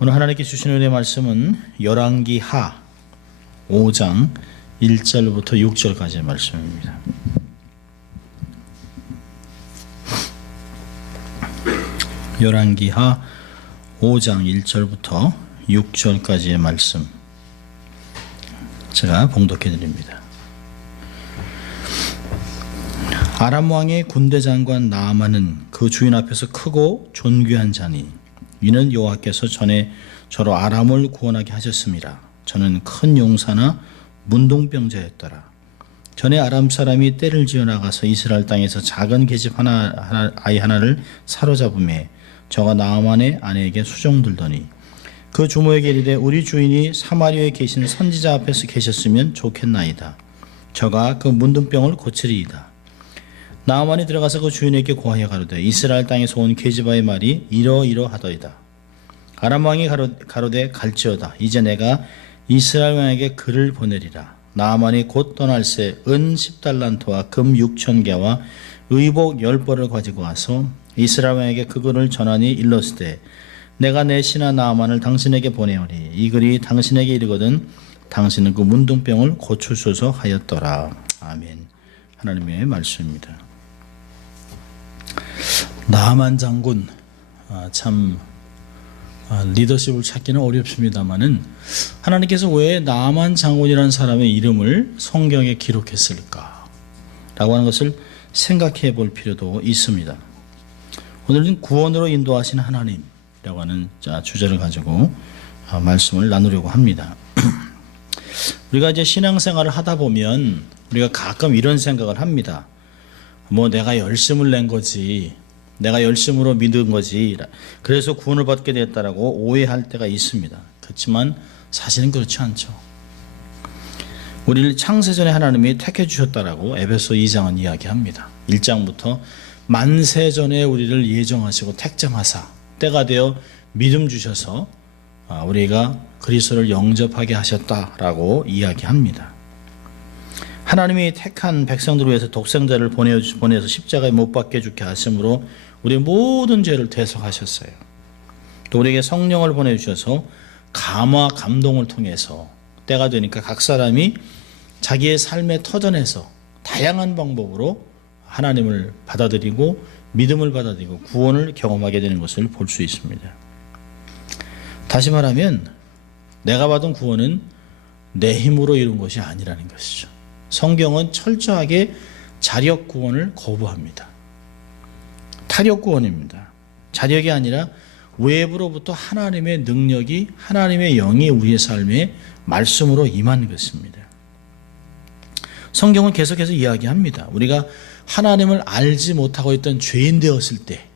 오늘 하나님께 주신 은혜의 말씀은 열왕기하 5장 1절부터 6절까지의 말씀입니다. 열왕기하 5장 1절부터 6절까지의 말씀 제가 봉독해 드립니다. 아람 왕의 군대 장관 나아만은 그 주인 앞에서 크고 존귀한 자니 이는 여호와께서 전에 저로 아람을 구원하게 하셨습니다. 저는 큰 용사나 문둥병자였더라. 전에 아람 사람이 떼를 지어 나가서 이스라엘 땅에서 작은 계집 아이 하나를 사로잡음에 저가 나아만의 아내에게 수종들더니 그 주모에게 이르되 우리 주인이 사마리아에 계신 선지자 앞에서 계셨으면 좋겠나이다. 저가 그 문둥병을 고치리이다. 나아만이 들어가서 그 주인에게 고하여 가로되 이스라엘 땅에서 온 게지바의 말이 이러이러하더이다. 아람 왕이 가로되 갈지어다. 이제 내가 이스라엘 왕에게 글을 보내리라. 나아만이 곧 떠날새 은 10달란트와 금 6,000개와 의복 10벌을 가지고 와서 이스라엘 왕에게 그 글을 전하니 일렀으되 내가 내 신하 나아만을 당신에게 보내오니 이 글이 당신에게 이르거든 당신은 그 문둥병을 고치소서 하였더라. 아멘. 하나님의 말씀입니다. 나아만 장군 참 리더십을 찾기는 어렵습니다만은 하나님께서 왜 나아만 장군이라는 사람의 이름을 성경에 기록했을까 라고 하는 것을 생각해 볼 필요도 있습니다. 오늘은 구원으로 인도하신 하나님이라고 하는 주제를 가지고 말씀을 나누려고 합니다. 우리가 이제 신앙생활을 하다 보면 우리가 가끔 이런 생각을 합니다. 뭐 내가 열심을 낸 거지, 내가 열심으로 믿은 거지, 그래서 구원을 받게 됐다라고 오해할 때가 있습니다. 그렇지만 사실은 그렇지 않죠. 우리를 창세전에 하나님이 택해 주셨다라고 에베소 2장은 이야기합니다. 1장부터 만세전에 우리를 예정하시고 택정하사 때가 되어 믿음 주셔서 우리가 그리스도를 영접하게 하셨다라고 이야기합니다. 하나님이 택한 백성들을 위해서 독생자를 보내서 십자가에 못 박게 죽게 하심으로 우리의 모든 죄를 대속하셨어요. 또 우리에게 성령을 보내주셔서 감화 감동을 통해서 때가 되니까 각 사람이 자기의 삶의 터전에서 다양한 방법으로 하나님을 받아들이고 믿음을 받아들이고 구원을 경험하게 되는 것을 볼 수 있습니다. 다시 말하면 내가 받은 구원은 내 힘으로 이룬 것이 아니라는 것이죠. 성경은 철저하게 자력 구원을 거부합니다. 타력 구원입니다. 자력이 아니라 외부로부터 하나님의 능력이, 하나님의 영이 우리의 삶에 말씀으로 임한 것입니다. 성경은 계속해서 이야기합니다. 우리가 하나님을 알지 못하고 있던 죄인 되었을 때,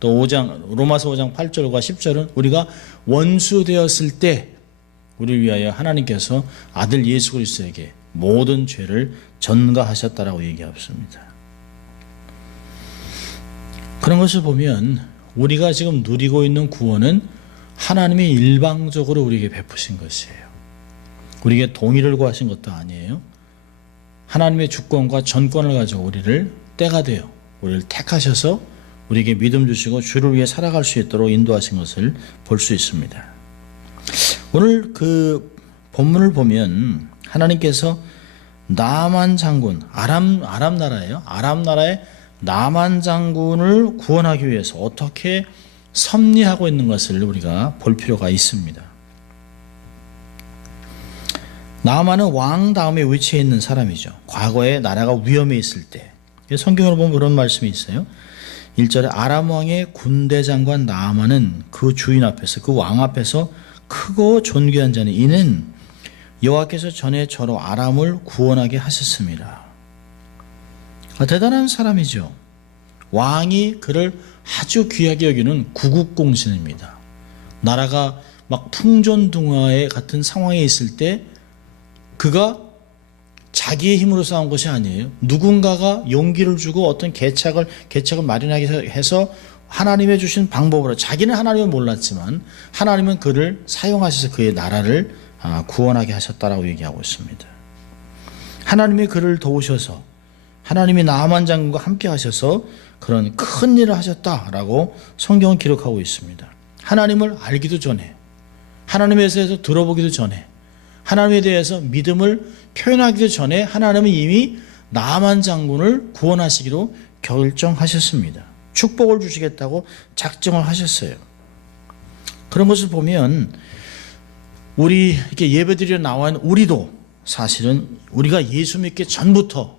또 로마서 5장 8절과 10절은 우리가 원수 되었을 때 우리를 위하여 하나님께서 아들 예수 그리스도에게 모든 죄를 전가하셨다라고 얘기했습니다. 그런 것을 보면 우리가 지금 누리고 있는 구원은 하나님이 일방적으로 우리에게 베푸신 것이에요. 우리에게 동의를 구하신 것도 아니에요. 하나님의 주권과 전권을 가지고 우리를 때가 되어 우리를 택하셔서 우리에게 믿음 주시고 주를 위해 살아갈 수 있도록 인도하신 것을 볼 수 있습니다. 오늘 그 본문을 보면 하나님께서 나아만 장군, 아람 나라예요. 아람 나라의 나아만 장군을 구원하기 위해서 어떻게 섭리하고 있는 것을 우리가 볼 필요가 있습니다. 나아만은 왕 다음에 위치해 있는 사람이죠. 과거에 나라가 위험해 있을 때 성경으로 보면 그런 말씀이 있어요. 1절에 아람 왕의 군대 장관 나아만은 그 주인 앞에서, 그 왕 앞에서 크고 존귀한 자니 이는 여호와께서 전에 저로 아람을 구원하게 하셨습니다. 대단한 사람이죠. 왕이 그를 아주 귀하게 여기는 구국공신입니다. 나라가 막 풍전등화에 같은 상황에 있을 때 그가 자기의 힘으로 싸운 것이 아니에요. 누군가가 용기를 주고 어떤 계책을 마련하게 해서 하나님의 주신 방법으로, 자기는 하나님을 몰랐지만 하나님은 그를 사용하셔서 그의 나라를 구원하게 하셨다라고 얘기하고 있습니다. 하나님이 그를 도우셔서 하나님이 나아만 장군과 함께 하셔서 그런 큰 일을 하셨다라고 성경은 기록하고 있습니다. 하나님을 알기도 전에 하나님에 대해서 들어보기도 전에, 하나님에 대해서 믿음을 표현하기도 전에 하나님은 이미 나만 장군을 구원하시기로 결정하셨습니다. 축복을 주시겠다고 작정을 하셨어요. 그런 것을 보면 우리 이렇게 예배드리러 나와 있는 우리도 사실은 우리가 예수 믿기 전부터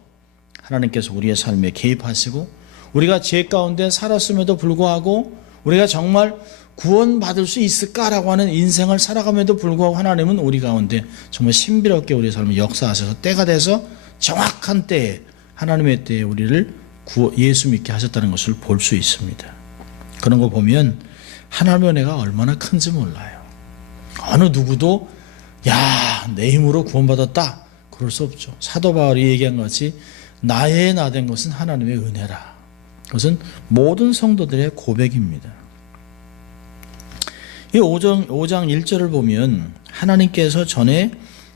하나님께서 우리의 삶에 개입하시고, 우리가 죄 가운데 살았음에도 불구하고 우리가 정말 구원받을 수 있을까라고 하는 인생을 살아감에도 불구하고 하나님은 우리 가운데 정말 신비롭게 우리의 삶을 역사하셔서 때가 돼서 정확한 때에, 하나님의 때에 우리를 예수 믿게 하셨다는 것을 볼 수 있습니다. 그런 거 보면 하나님의 은혜가 얼마나 큰지 몰라요. 어느 누구도 야, 내 힘으로 구원받았다 그럴 수 없죠. 사도 바울이 얘기한 것이 나의 나 된 것은 하나님의 은혜라. 그것은 모든 성도들의 고백입니다. 이 5장 1절을 보면 하나님께서 전에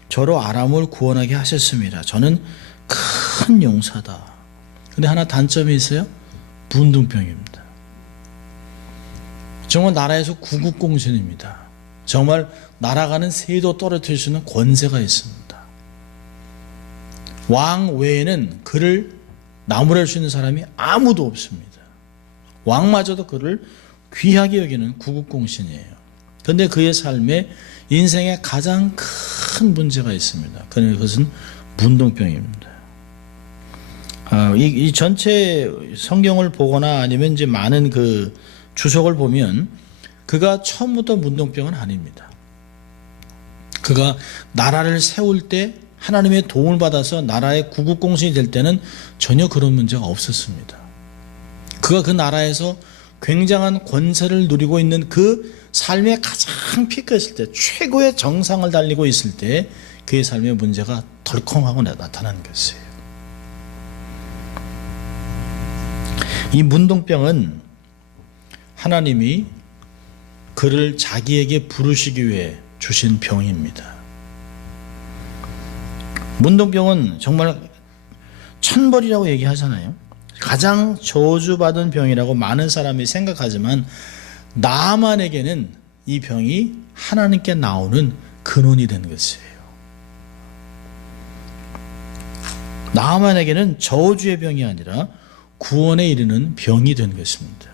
저로 아람을 구원하게 하셨습니다. 저는 큰 용사다. 근데 하나 단점이 있어요. 문둥병입니다. 정말 나라에서 구국공신입니다. 정말 날아가는 새도 떨어뜨릴 수 있는 권세가 있습니다. 왕 외에는 그를 나무랄 수 있는 사람이 아무도 없습니다. 왕마저도 그를 귀하게 여기는 구국공신이에요. 그런데 그의 삶에 인생에 가장 큰 문제가 있습니다. 그것은 문둥병입니다. 이 전체 성경을 보거나 아니면 이제 많은 그 주석을 보면 그가 처음부터 문둥병은 아닙니다. 그가 나라를 세울 때 하나님의 도움을 받아서 나라의 구국공신이 될 때는 전혀 그런 문제가 없었습니다. 그가 그 나라에서 굉장한 권세를 누리고 있는 그 삶의 가장 피크했을 때, 최고의 정상을 달리고 있을 때 그의 삶의 문제가 덜컹하고 나타난 것이에요. 이 문둥병은 하나님이 그를 자기에게 부르시기 위해 주신 병입니다. 문둥병은 정말 천벌이라고 얘기하잖아요. 가장 저주받은 병이라고 많은 사람이 생각하지만 나만에게는 이 병이 하나님께 나오는 근원이 된 것이에요. 나만에게는 저주의 병이 아니라 구원에 이르는 병이 된 것입니다.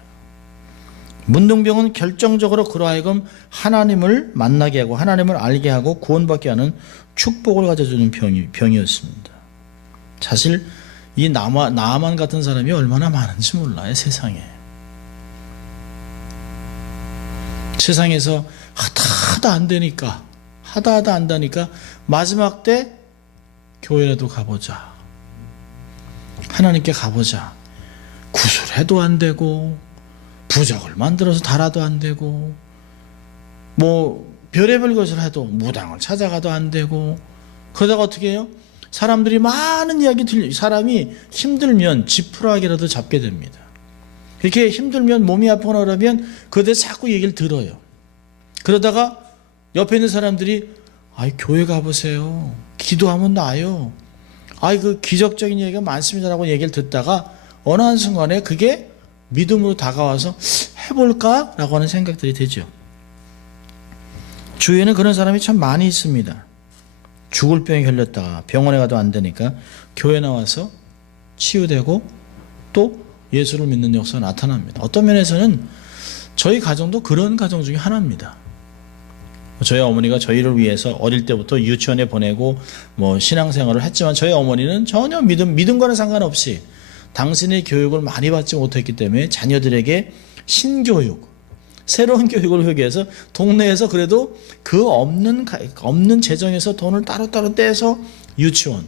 문둥병은 결정적으로 그로 하여금 하나님을 만나게 하고 하나님을 알게 하고 구원받게 하는 축복을 가져주는 병이었습니다. 사실 이 나만 같은 사람이 얼마나 많은지 몰라요. 세상에서 하다 안 되니까 하다 안 되니까 마지막 때 교회라도 가보자, 하나님께 가보자. 구술해도 안 되고 부적을 만들어서 달아도 안 되고 뭐 별의별 것을 해도 무당을 찾아가도 안 되고, 그러다가 어떻게 해요? 사람들이 많은 이야기 사람이 힘들면 지푸라기라도 잡게 됩니다. 이렇게 힘들면 몸이 아프거나 그러면 그때 자꾸 얘기를 들어요. 그러다가 옆에 있는 사람들이 교회 가보세요. 기도하면 나아요. 그 기적적인 얘기가 많습니다라고 얘기를 듣다가 어느 한순간에 그게 믿음으로 다가와서 해볼까? 라고 하는 생각들이 되죠. 주위에는 그런 사람이 참 많이 있습니다. 죽을 병에 걸렸다가 병원에 가도 안 되니까 교회 나와서 치유되고 또 예수를 믿는 역사가 나타납니다. 어떤 면에서는 저희 가정도 그런 가정 중에 하나입니다. 저희 어머니가 저희를 위해서 어릴 때부터 유치원에 보내고 신앙생활을 했지만 저희 어머니는 전혀 믿음과는 상관없이 당신의 교육을 많이 받지 못했기 때문에 자녀들에게 신교육, 새로운 교육을 하기 위해서 동네에서 그래도 그 없는 재정에서 돈을 따로따로 떼서 유치원,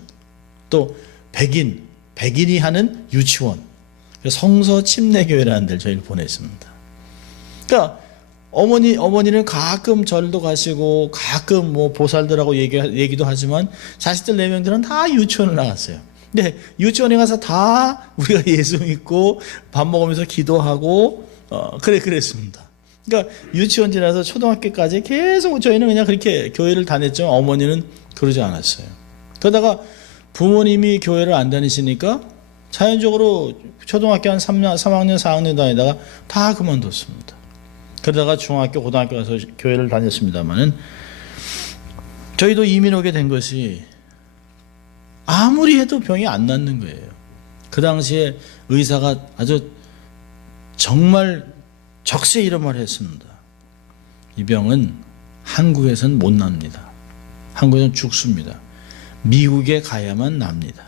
또 백인이 하는 유치원, 성서 침례교회라는 데를 저희를 보냈습니다. 그러니까 어머니는 가끔 절도 가시고 가끔 보살들하고 얘기도 하지만 자식들 4명들은 다 유치원을 나갔어요. 근데 유치원에 가서 다 우리가 예수 믿고 밥 먹으면서 기도하고 그랬습니다. 그러니까 유치원 지나서 초등학교까지 계속 저희는 그냥 그렇게 교회를 다녔지만 어머니는 그러지 않았어요. 그러다가 부모님이 교회를 안 다니시니까 자연적으로 초등학교 한 3학년 4학년 다니다가 다 그만뒀습니다. 그러다가 중학교, 고등학교 가서 교회를 다녔습니다만은 저희도 이민 오게 된 것이 아무리 해도 병이 안 낫는 거예요. 그 당시에 의사가 아주 정말 적세 이런 말을 했습니다. 이 병은 한국에선 못 납니다. 한국에서는 죽습니다. 미국에 가야만 납니다.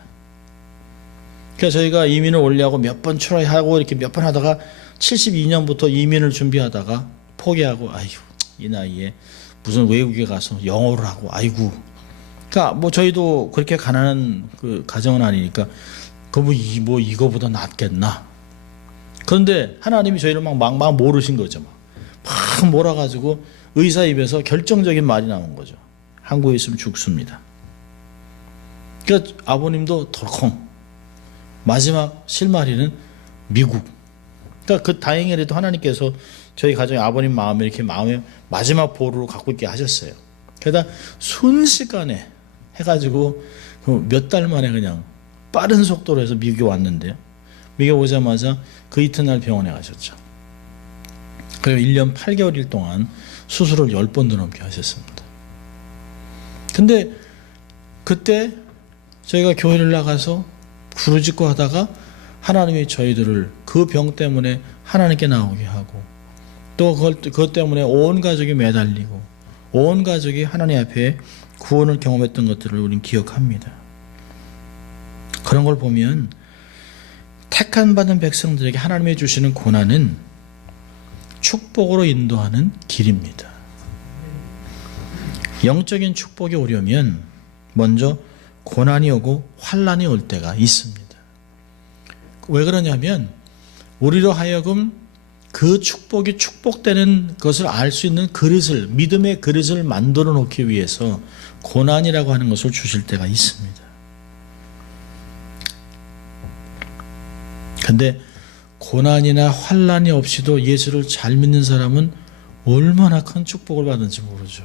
그래서 저희가 이민을 올려고 몇 번 트라이하고 이렇게 몇 번 하다가 72년부터 이민을 준비하다가 포기하고 아이고 이 나이에 무슨 외국에 가서 영어를 하고 아이고 그러니까 뭐 저희도 그렇게 가난한 그 가정은 아니니까 뭐 이거보다 낫겠나. 그런데 하나님이 저희를 막 모르신 거죠. 막 몰아가지고 의사 입에서 결정적인 말이 나온 거죠. 한국에 있으면 죽습니다. 그러니까 아버님도 덜컹 마지막 실마리는 미국. 그러니까 그 다행히라도 하나님께서 저희 가정의 아버님 마음에 이렇게 마음에 마지막 보루로 갖고 있게 하셨어요. 게다가 순식간에 해가지고 몇 달 만에 그냥 빠른 속도로 해서 미국에 왔는데요. 미국에 오자마자 그 이튿날 병원에 가셨죠. 그리고 1년 8개월일 동안 수술을 10번도 넘게 하셨습니다. 근데 그때 저희가 교회를 나가서 부르짖고 하다가 하나님이 저희들을 그 병 때문에 하나님께 나오게 하고 또 그것 때문에 온 가족이 매달리고 온 가족이 하나님 앞에 구원을 경험했던 것들을 우리는 기억합니다. 그런 걸 보면 택한 받은 백성들에게 하나님이 주시는 고난은 축복으로 인도하는 길입니다. 영적인 축복이 오려면 먼저 고난이 오고 환난이 올 때가 있습니다. 왜 그러냐면 우리로 하여금 그 축복이 축복되는 것을 알 수 있는 그릇을 믿음의 그릇을 만들어 놓기 위해서 고난이라고 하는 것을 주실 때가 있습니다. 근데 고난이나 환난이 없이도 예수를 잘 믿는 사람은 얼마나 큰 축복을 받는지 모르죠.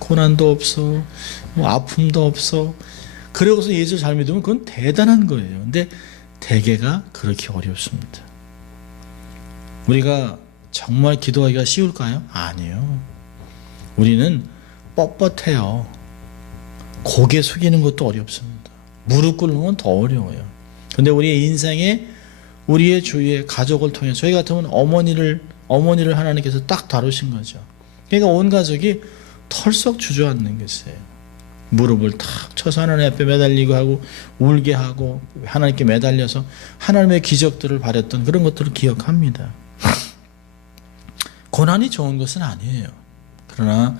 고난도 없어, 뭐 아픔도 없어. 그러고서 예수를 잘 믿으면 그건 대단한 거예요. 근데 대개가 그렇게 어렵습니다. 우리가 정말 기도하기가 쉬울까요? 아니에요. 우리는 뻣뻣해요. 고개 숙이는 것도 어렵습니다. 무릎 꿇는 건 더 어려워요. 근데 우리의 인생에 우리의 주위의 가족을 통해 저희 같으면 어머니를 하나님께서 딱 다루신 거죠. 그러니까 온 가족이 털썩 주저앉는 것이에요. 무릎을 탁 쳐서 하나님 앞에 매달리고 하고 울게 하고 하나님께 매달려서 하나님의 기적들을 바랬던 그런 것들을 기억합니다. 고난이 좋은 것은 아니에요. 그러나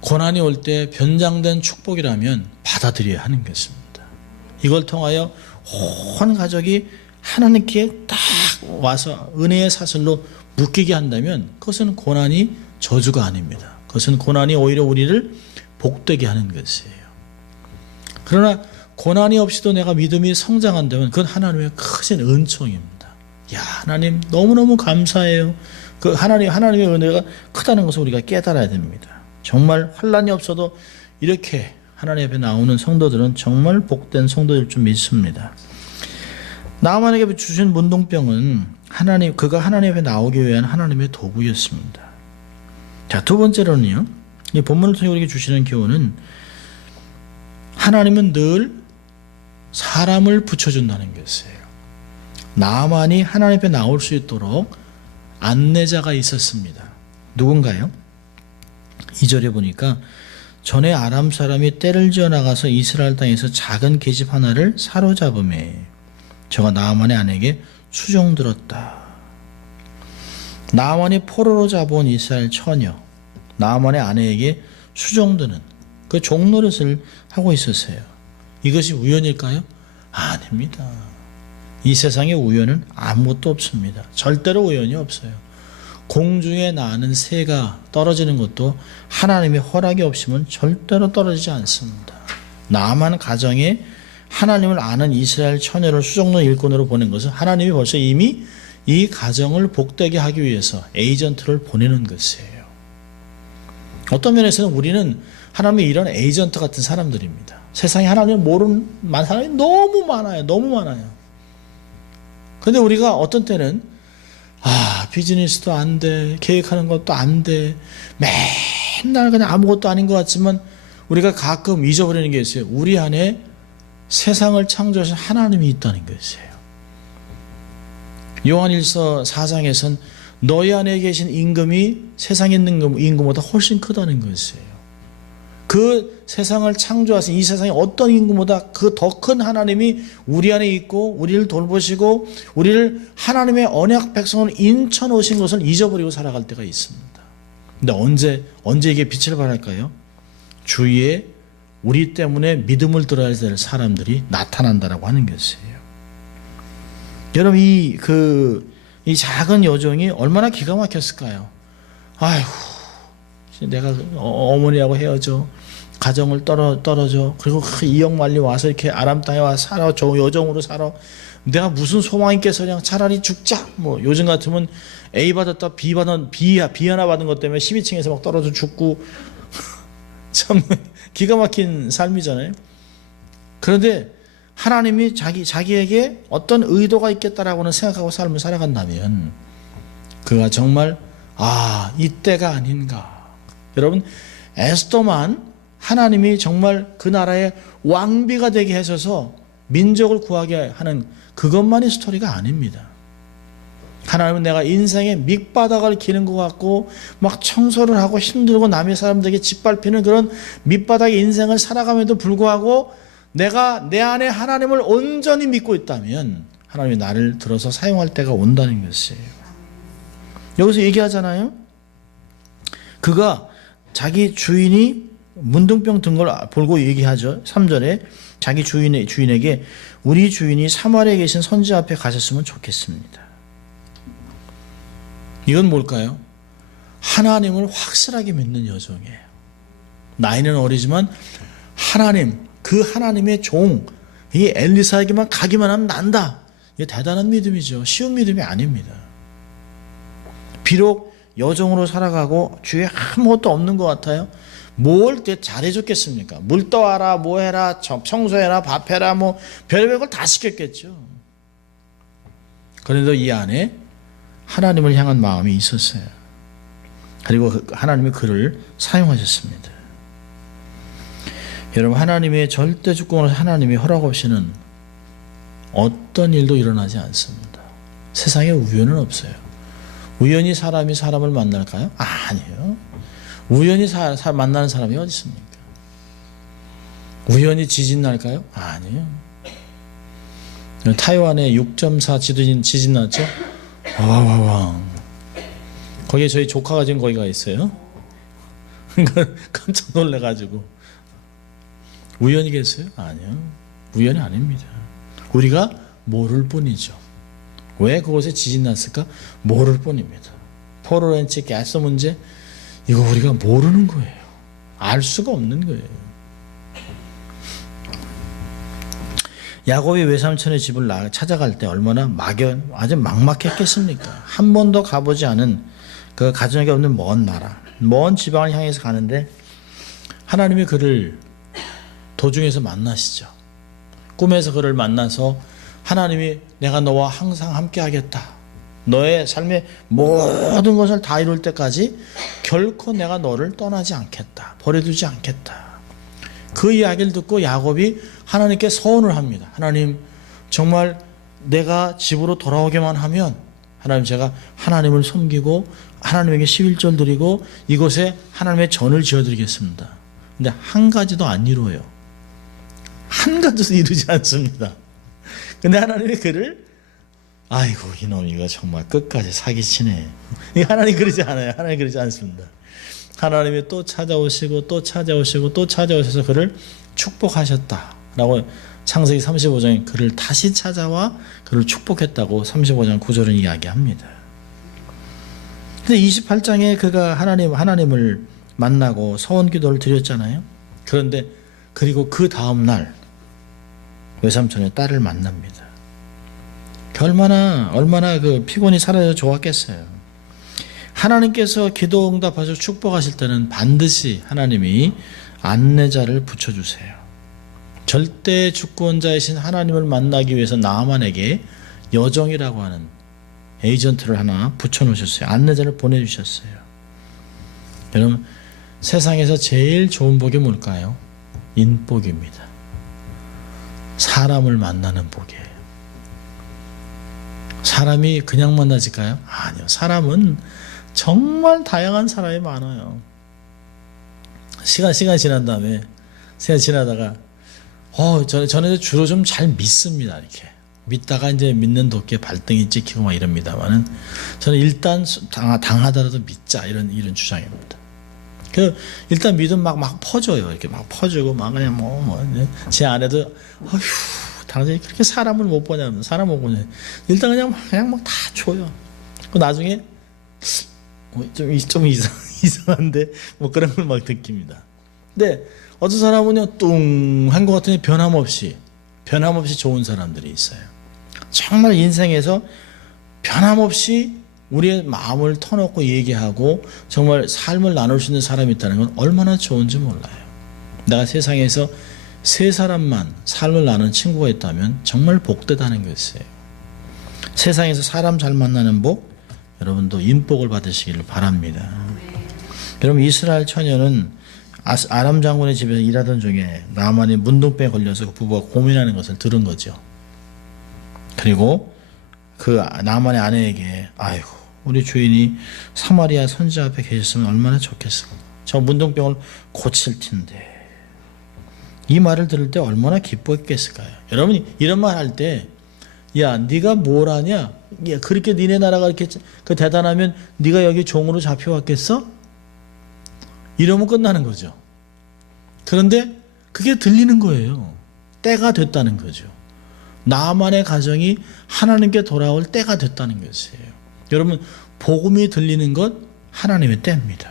고난이 올 때 변장된 축복이라면 받아들여야 하는 것입니다. 이걸 통하여 온 가족이 하나님께 딱 와서 은혜의 사슬로 묶이게 한다면 그것은 고난이 저주가 아닙니다. 그것은 고난이 오히려 우리를 복되게 하는 것이에요. 그러나 고난이 없이도 내가 믿음이 성장한다면 그건 하나님의 크신 은총입니다. 야, 하나님 너무너무 감사해요. 그 하나님의 은혜가 크다는 것을 우리가 깨달아야 됩니다. 정말 환난이 없어도 이렇게 하나님 앞에 나오는 성도들은 정말 복된 성도일 줄 믿습니다. 나아만에게 주신 문둥병은 그가 하나님 앞에 나오기 위한 하나님의 도구였습니다. 자, 두 번째로는요. 이 본문을 통해 우리에게 주시는 교훈은 하나님은 늘 사람을 붙여준다는 것이에요. 나만이 하나님 앞에 나올 수 있도록 안내자가 있었습니다. 누군가요? 2절에 보니까 전에 아람 사람이 떼를 지어 나가서 이스라엘 땅에서 작은 계집 하나를 사로잡음에 저가 나아만의 아내에게 수종들었다. 나아만이 포로로 잡아온 이스라엘 처녀 나아만의 아내에게 수종드는 그 종노릇을 하고 있었어요. 이것이 우연일까요? 아닙니다. 이 세상에 우연은 아무것도 없습니다. 절대로 우연이 없어요. 공중에 나는 새가 떨어지는 것도 하나님의 허락이 없으면 절대로 떨어지지 않습니다. 나아만 가정에 하나님을 아는 이스라엘 처녀를 수종노 일꾼으로 보낸 것은 하나님이 벌써 이미 이 가정을 복되게 하기 위해서 에이전트를 보내는 것이에요. 어떤 면에서는 우리는 하나님의 이런 에이전트 같은 사람들입니다. 세상에 하나님을 모르는 사람이 너무 많아요. 너무 많아요. 그런데 우리가 어떤 때는 비즈니스도 안 돼, 계획하는 것도 안 돼, 맨날 그냥 아무것도 아닌 것 같지만 우리가 가끔 잊어버리는 게 있어요. 우리 안에 세상을 창조하신 하나님이 있다는 것이에요. 요한일서 4장에선 너희 안에 계신 임금이 세상에 있는 임금보다 훨씬 크다는 것이에요. 그 세상을 창조하신 이 세상의 어떤 임금보다 그 더 큰 하나님이 우리 안에 있고 우리를 돌보시고 우리를 하나님의 언약 백성으로 인쳐 놓으신 것을 잊어버리고 살아갈 때가 있습니다. 근데 언제 이게 빛을 발할까요? 주위에 우리 때문에 믿음을 들어야 될 사람들이 나타난다라고 하는 것이에요. 여러분 이 작은 여종이 얼마나 기가 막혔을까요? 아이고 내가 어머니하고 헤어져, 가정을 떨어져, 그리고 이역만리 와서 이렇게 아람 땅에 와서 살아, 저 여종으로 살아. 내가 무슨 소망이 있겠어? 그냥 차라리 죽자. 뭐 요즘 같으면 A 받았다 B 하나 받은 것 때문에 12층에서 막 떨어져 죽고 참 기가 막힌 삶이잖아요. 그런데 하나님이 자기에게 어떤 의도가 있겠다라고는 생각하고 삶을 살아간다면 그가 정말 이때가 아닌가. 여러분 에스더만 하나님이 정말 그 나라의 왕비가 되게 하셔서 민족을 구하게 하는 그것만이 스토리가 아닙니다. 하나님은 내가 인생의 밑바닥을 기는 것 같고 막 청소를 하고 힘들고 남의 사람들에게 짓밟히는 그런 밑바닥의 인생을 살아감에도 불구하고 내가 내 안에 하나님을 온전히 믿고 있다면 하나님이 나를 들어서 사용할 때가 온다는 것이에요. 여기서 얘기하잖아요. 그가 자기 주인이 문둥병 든 걸 보고 얘기하죠. 3절에 자기 주인에게 우리 주인이 사마리아에 계신 선지 앞에 가셨으면 좋겠습니다. 이건 뭘까요? 하나님을 확실하게 믿는 여종이에요. 나이는 어리지만 그 하나님의 종, 이 엘리사에게만 가기만 하면 난다. 이게 대단한 믿음이죠. 쉬운 믿음이 아닙니다. 비록 여종으로 살아가고 주위에 아무것도 없는 것 같아요. 뭘 잘해줬겠습니까? 물 떠와라, 뭐 해라, 청소해라, 밥해라, 뭐 별의별 걸 다 시켰겠죠. 그런데도 이 안에 하나님을 향한 마음이 있었어요. 그리고 하나님이 그를 사용하셨습니다. 여러분 하나님의 절대 주권을 하나님이 허락 없이는 어떤 일도 일어나지 않습니다. 세상에 우연은 없어요. 우연히 사람이 사람을 만날까요? 아니에요. 우연히 만나는 사람이 어디 있습니까? 우연히 지진 날까요? 아니에요. 타이완에 6.4 지진 났죠? 와와와. 거기에 저희 조카가 지금 거기가 있어요. 깜짝 놀래가지고. 우연이겠어요? 아니요. 우연이 아닙니다. 우리가 모를 뿐이죠. 왜 그곳에 지진 났을까? 모를 뿐입니다. 포로렌치 가스 문제, 이거 우리가 모르는 거예요. 알 수가 없는 거예요. 야곱이 외삼촌의 집을 찾아갈 때 얼마나 아주 막막했겠습니까? 한 번도 가보지 않은 그 가정이 없는 먼 나라, 먼 지방을 향해서 가는데 하나님이 그를 도중에서 만나시죠. 꿈에서 그를 만나서 하나님이 내가 너와 항상 함께 하겠다. 너의 삶의 모든 것을 다 이룰 때까지 결코 내가 너를 떠나지 않겠다. 버려두지 않겠다. 그 이야기를 듣고 야곱이 하나님께 서원을 합니다. 하나님 정말 내가 집으로 돌아오게만 하면 하나님 제가 하나님을 섬기고 하나님에게 11절 드리고 이곳에 하나님의 전을 지어드리겠습니다. 근데 한 가지도 안 이루어요. 한 가지도 이루지 않습니다. 근데 하나님이 그를 아이고 이놈 이거 정말 끝까지 사기치네. 하나님 그러지 않아요. 하나님 그러지 않습니다. 하나님이 또 찾아오시고 또 찾아오시고 또 찾아오셔서 그를 축복하셨다라고 창세기 35장에 그를 다시 찾아와 그를 축복했다고 35장 9절은 이야기합니다. 근데 28장에 그가 하나님을 만나고 서원 기도를 드렸잖아요. 그런데 그리고 그 다음 날 외삼촌의 딸을 만납니다. 얼마나 그 피곤이 사라져 좋았겠어요. 하나님께서 기도 응답하셔 축복하실 때는 반드시 하나님이 안내자를 붙여주세요. 절대 주권자이신 하나님을 만나기 위해서 나아만에게 여종이라고 하는 에이전트를 하나 붙여놓으셨어요. 안내자를 보내주셨어요. 여러분, 세상에서 제일 좋은 복이 뭘까요? 인복입니다. 사람을 만나는 복이에요. 사람이 그냥 만나질까요? 아니요. 사람은 정말 다양한 사람이 많아요. 시간 지난 다음에 시간 지나다가 저는 주로 좀 잘 믿습니다. 이렇게 믿다가 이제 믿는 도끼에 발등이 찍히고 막 이럽니다만은 저는 일단 당하더라도 믿자 이런 주장입니다. 일단 믿음 막 퍼져요. 이렇게 막 퍼지고 막 그냥 제 아내도 당신이 그렇게 사람을 못 보냐면 사람 못 보냐. 일단 그냥 막 다 줘요. 그 나중에 좀 이상한데 뭐 그런 걸 막 느낍니다. 근데 어떤 사람은요 뚱한 것 같으니 변함없이 좋은 사람들이 있어요. 정말 인생에서 변함없이 우리의 마음을 터놓고 얘기하고 정말 삶을 나눌 수 있는 사람이 있다는 건 얼마나 좋은지 몰라요. 내가 세상에서 세 사람만 삶을 나누는 친구가 있다면 정말 복되다는 것이에요. 세상에서 사람 잘 만나는 복, 여러분도 인복을 받으시기를 바랍니다. 여러분, 이스라엘 처녀는 아람 장군의 집에서 일하던 중에 나만이 문둥병에 걸려서 그 부부가 고민하는 것을 들은 거죠. 그리고 그 나만의 아내에게 아이고 우리 주인이 사마리아 선지자 앞에 계셨으면 얼마나 좋겠어. 저 문둥병을 고칠 텐데. 이 말을 들을 때 얼마나 기뻐했겠을까요? 여러분이 이런 말 할 때 야 네가 뭘 하냐? 야, 그렇게 니네 나라가 이렇게 대단하면 네가 여기 종으로 잡혀왔겠어? 이러면 끝나는 거죠. 그런데 그게 들리는 거예요. 때가 됐다는 거죠. 나만의 가정이 하나님께 돌아올 때가 됐다는 것이에요. 여러분, 복음이 들리는 것 하나님의 때입니다.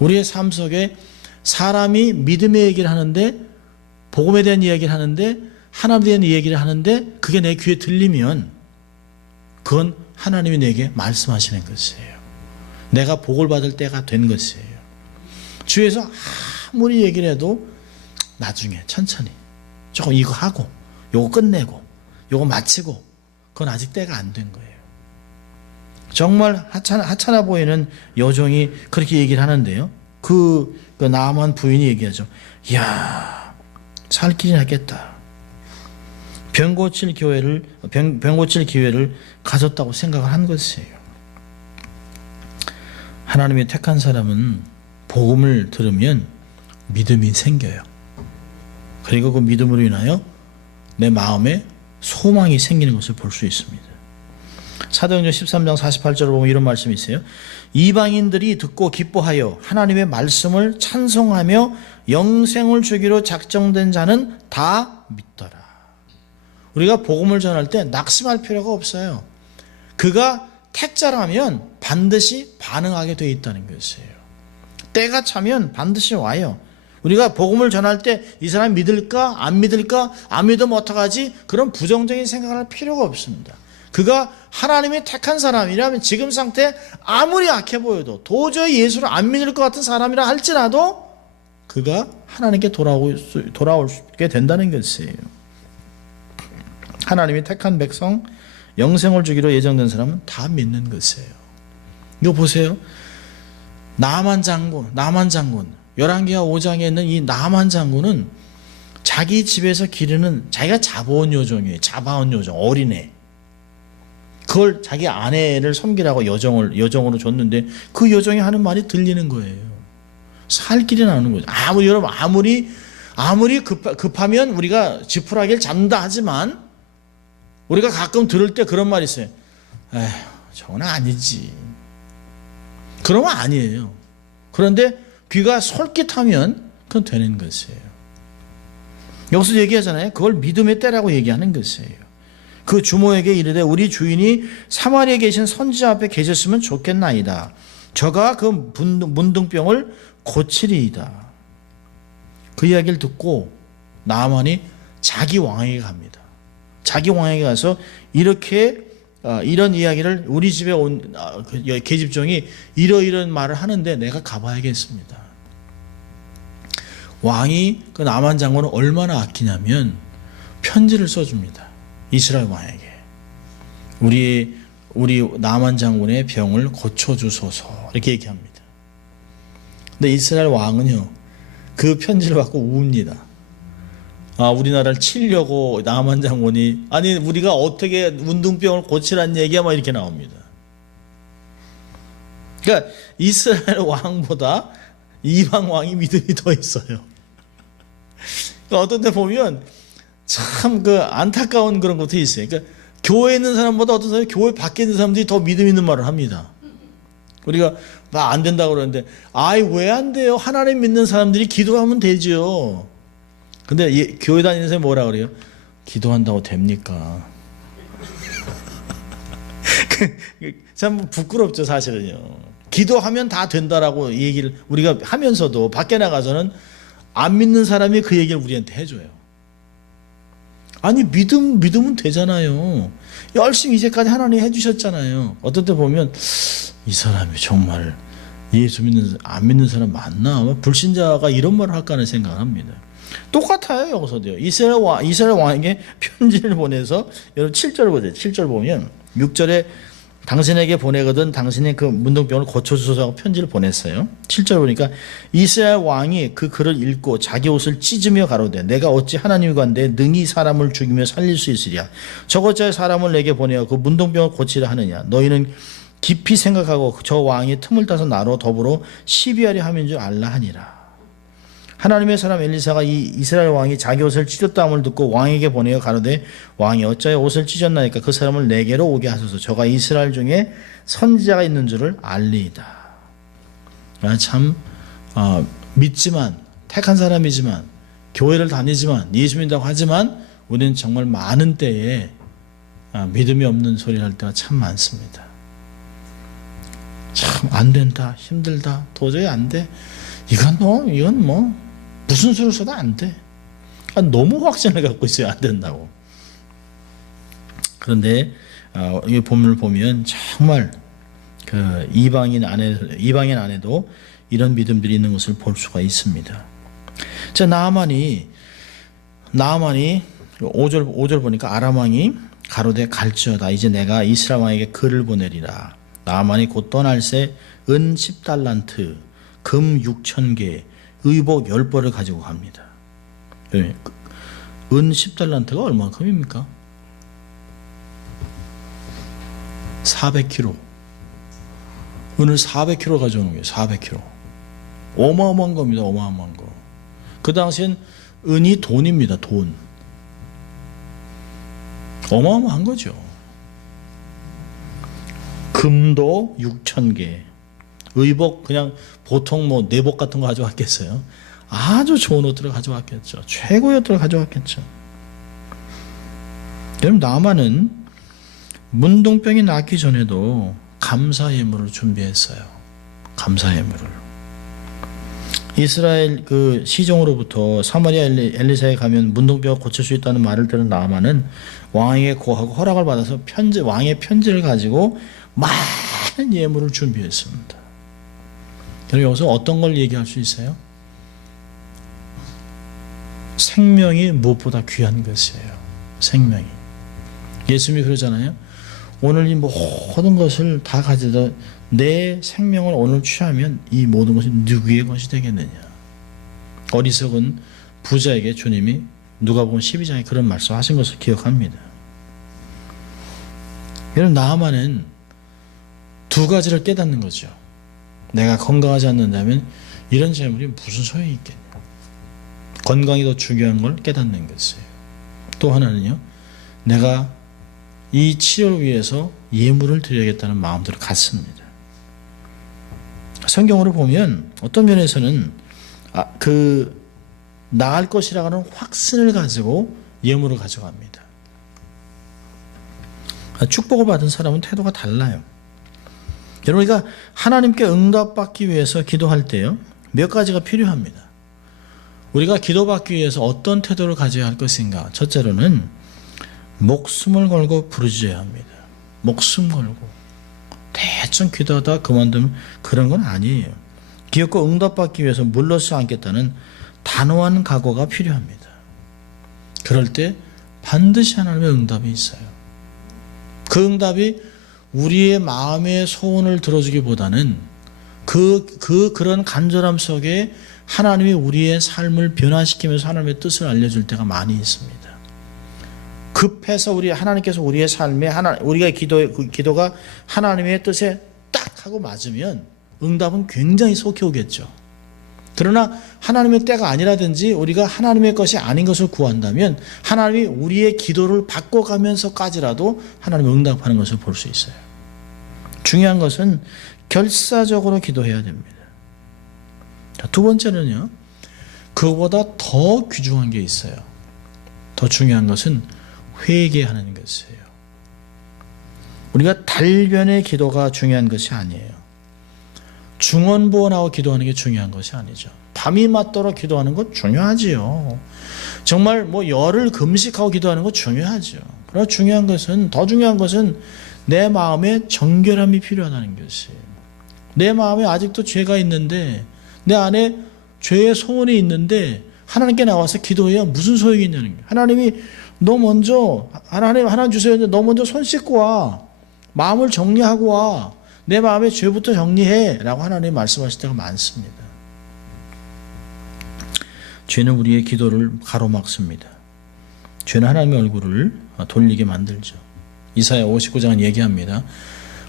우리의 삶 속에 사람이 믿음의 얘기를 하는데 복음에 대한 이야기를 하는데 하나님에 대한 얘기를 하는데 그게 내 귀에 들리면 그건 하나님이 내게 말씀하시는 것이에요. 내가 복을 받을 때가 된 것이에요. 주위에서 아무리 얘기를 해도 나중에 천천히 조금 이거 하고 요거 끝내고 요거 마치고 그건 아직 때가 안 된 거예요. 정말 하찮아 보이는 여종이 그렇게 얘기를 하는데요. 그 나아만 부인이 얘기하죠. 이야, 살 길이 났겠다. 병 고칠 기회를 가졌다고 생각을 한 것이에요. 하나님이 택한 사람은 복음을 들으면 믿음이 생겨요. 그리고 그 믿음으로 인하여 내 마음에 소망이 생기는 것을 볼 수 있습니다. 사도행전 13장 48절을 보면 이런 말씀이 있어요. 이방인들이 듣고 기뻐하여 하나님의 말씀을 찬송하며 영생을 주기로 작정된 자는 다 믿더라. 우리가 복음을 전할 때 낙심할 필요가 없어요. 그가 택자라면 반드시 반응하게 되어 있다는 것이에요. 때가 차면 반드시 와요. 우리가 복음을 전할 때 이 사람이 믿을까 안 믿을까 안 믿으면 어떡하지 그런 부정적인 생각을 할 필요가 없습니다. 그가 하나님이 택한 사람이라면 지금 상태 아무리 악해 보여도 도저히 예수를 안 믿을 것 같은 사람이라 할지라도 그가 하나님께 돌아오게 된다는 것이에요. 하나님이 택한 백성 영생을 주기로 예정된 사람은 다 믿는 것이에요. 이거 보세요. 나만 장군 열왕기하 5장에 있는 이 나만 장군은 자기 집에서 기르는 자기가 잡아온 요정이에요. 잡아온 요정 어린애. 그걸 자기 아내를 섬기라고 여정으로 줬는데 그 여정이 하는 말이 들리는 거예요. 살 길이 나오는 거죠. 여러분 아무리 급하면 우리가 지푸라기를 잡는다 하지만 우리가 가끔 들을 때 그런 말이 있어요. 에휴, 저건 아니지. 그러면 아니에요. 그런데 귀가 솔깃하면 그건 되는 것이에요. 여기서 얘기하잖아요. 그걸 믿음의 때라고 얘기하는 것이에요. 그 주모에게 이르되 우리 주인이 사마리아에 계신 선지자 앞에 계셨으면 좋겠나이다. 저가 그 문둥병을 고치리이다. 그 이야기를 듣고 나아만이 자기 왕에게 갑니다. 자기 왕에게 가서 이런 이야기를 우리 집에 온 계집종이 이러이런 말을 하는데 내가 가봐야겠습니다. 왕이 그 나만 장군을 얼마나 아끼냐면 편지를 써줍니다. 이스라엘 왕에게 우리 나만 장군의 병을 고쳐주소서 이렇게 얘기합니다. 근데 이스라엘 왕은요, 그 편지를 받고 웁니다. 우리나라를 치려고 나만 장군이, 아니 우리가 어떻게 운동병을 고치라는 얘기야, 막 이렇게 나옵니다. 그러니까 이스라엘 왕보다 이방 왕이 믿음이 더 있어요. 그러니까 어떤 데 보면 참 그 안타까운 그런 것도 있어요. 그러니까 교회에 있는 사람보다 어떤 사람이 교회 밖에 있는 사람들이 더 믿음 있는 말을 합니다. 우리가 막 안 된다고 그러는데, 왜 안 돼요? 하나님 믿는 사람들이 기도하면 되죠. 근데 교회 다니는 사람이 뭐라 그래요? 기도한다고 됩니까? 참 부끄럽죠, 사실은요. 기도하면 다 된다라고 얘기를 우리가 하면서도 밖에 나가서는 안 믿는 사람이 그 얘기를 우리한테 해줘요. 아니 믿으면 되잖아요. 열심히 이제까지 하나님이 해주셨잖아요. 어떤 때 보면 이 사람이 정말 예수 안 믿는 사람 맞나? 불신자가 이런 말을 할까 하는 생각을 합니다. 똑같아요. 여기서도요. 이스라엘 왕에게 편지를 보내서, 여러분 7절 보세요. 7절 보면 6절에 당신에게 보내거든 당신의 그 문둥병을 고쳐주소서 편지를 보냈어요. 7절 보니까 이스라엘 왕이 그 글을 읽고 자기 옷을 찢으며 가로되 내가 어찌 하나님과인데 능히 사람을 죽이며 살릴 수 있으랴. 저것자의 사람을 내게 보내어 그 문둥병을 고치려 하느냐. 너희는 깊이 생각하고 저 왕이 틈을 따서 나로 더불어 시비하려 함인 줄 알라 하니라. 하나님의 사람 엘리사가 이 이스라엘 왕이 자기 옷을 찢었다함을 듣고 왕에게 보내어 가로되 왕이 어찌하여 옷을 찢었나이까 그 사람을 내게로 오게 하소서. 저가 이스라엘 중에 선지자가 있는 줄을 알리이다. 참 믿지만, 택한 사람이지만, 교회를 다니지만, 예수 믿는다고 하지만 우리는 정말 많은 때에 믿음이 없는 소리를 할 때가 참 많습니다. 참 안 된다, 힘들다, 도저히 안 돼, 이건 뭐 무슨 수를 써도 안 돼. 너무 확신을 갖고 있어요. 안 된다고. 그런데 이 본문을 보면 정말 그 이방인 안에도 이런 믿음들이 있는 것을 볼 수가 있습니다. 자, 나아만이 5절 보니까 아람 왕이 가로되 갈지어다. 이제 내가 이스라엘 왕에게 글을 보내리라. 나아만이 곧 떠날새 은 10달란트, 금 6,000개, 의복 10벌을 가지고 갑니다. 은 10달란트가 얼마큼입니까? 400kg. 은을 400kg 가져오는 거예요. 400kg. 어마어마한 겁니다. 어마어마한 거. 그 당시엔 은이 돈입니다. 돈. 어마어마한 거죠. 금도 6,000개. 의복 그냥 보통 내복 같은 거 가져왔겠어요? 아주 좋은 옷들을 가져왔겠죠. 최고의 옷들을 가져왔겠죠. 여러분, 나만은 문둥병이 낫기 전에도 감사 예물을 준비했어요. 감사 예물을. 이스라엘 그 시종으로부터 사마리아 엘리사에 가면 문둥병을 고칠 수 있다는 말을 들은 나아만은 왕에게 고하고 허락을 받아서 왕의 편지를 가지고 많은 예물을 준비했습니다. 여러분, 여기서 어떤 걸 얘기할 수 있어요? 생명이 무엇보다 귀한 것이에요. 생명이. 예수님이 그러잖아요. 오늘 이 모든 것을 다 가져다 내 생명을 오늘 취하면 이 모든 것이 누구의 것이 되겠느냐. 어리석은 부자에게 주님이 누가복음 12장에 그런 말씀하신 것을 기억합니다. 여러분, 나아만은 두 가지를 깨닫는 거죠. 내가 건강하지 않는다면 이런 재물이 무슨 소용이 있겠냐. 건강이 더 중요한 걸 깨닫는 것이에요. 또 하나는요, 내가 이 치료를 위해서 예물을 드려야겠다는 마음대로 갔습니다. 성경으로 보면 어떤 면에서는 나을 것이라고 하는 확신을 가지고 예물을 가져갑니다. 축복을 받은 사람은 태도가 달라요. 여러분, 우리가 하나님께 응답받기 위해서 기도할 때요, 몇 가지가 필요합니다. 우리가 기도받기 위해서 어떤 태도를 가져야 할 것인가. 첫째로는 목숨을 걸고 부르짖어야 합니다. 목숨 걸고. 대충 기도하다 그만두면 그런 건 아니에요. 기업과 응답받기 위해서 물러서 않겠다는 단호한 각오가 필요합니다. 그럴 때 반드시 하나님의 응답이 있어요. 그 응답이 우리의 마음의 소원을 들어주기보다는 그런 간절함 속에 하나님이 우리의 삶을 변화시키면서 하나님의 뜻을 알려줄 때가 많이 있습니다. 급해서 하나님께서 우리의 삶에 우리가 기도가 하나님의 뜻에 딱 하고 맞으면 응답은 굉장히 속히 오겠죠. 그러나 하나님의 때가 아니라든지 우리가 하나님의 것이 아닌 것을 구한다면 하나님이 우리의 기도를 바꿔가면서까지라도 하나님의 응답하는 것을 볼 수 있어요. 중요한 것은 결사적으로 기도해야 됩니다. 두 번째는요, 그거보다 더 귀중한 게 있어요. 더 중요한 것은 회개하는 것이에요. 우리가 달변의 기도가 중요한 것이 아니에요. 중언부언하고 기도하는 게 중요한 것이 아니죠. 밤이 맞도록 기도하는 것 중요하지요. 정말 열흘 금식하고 기도하는 것 중요하죠. 그러나 더 중요한 것은 내 마음에 정결함이 필요하다는 것이에요. 내 마음에 아직도 죄가 있는데, 내 안에 죄의 소원이 있는데 하나님께 나와서 기도해야 무슨 소용이 있냐는 거예요. 하나님이 하나님 주세요. 너 먼저 손 씻고 와. 마음을 정리하고 와. 내 마음의 죄부터 정리해 라고 하나님이 말씀하실 때가 많습니다. 죄는 우리의 기도를 가로막습니다. 죄는 하나님의 얼굴을 돌리게 만들죠. 이사야 59장은 얘기합니다.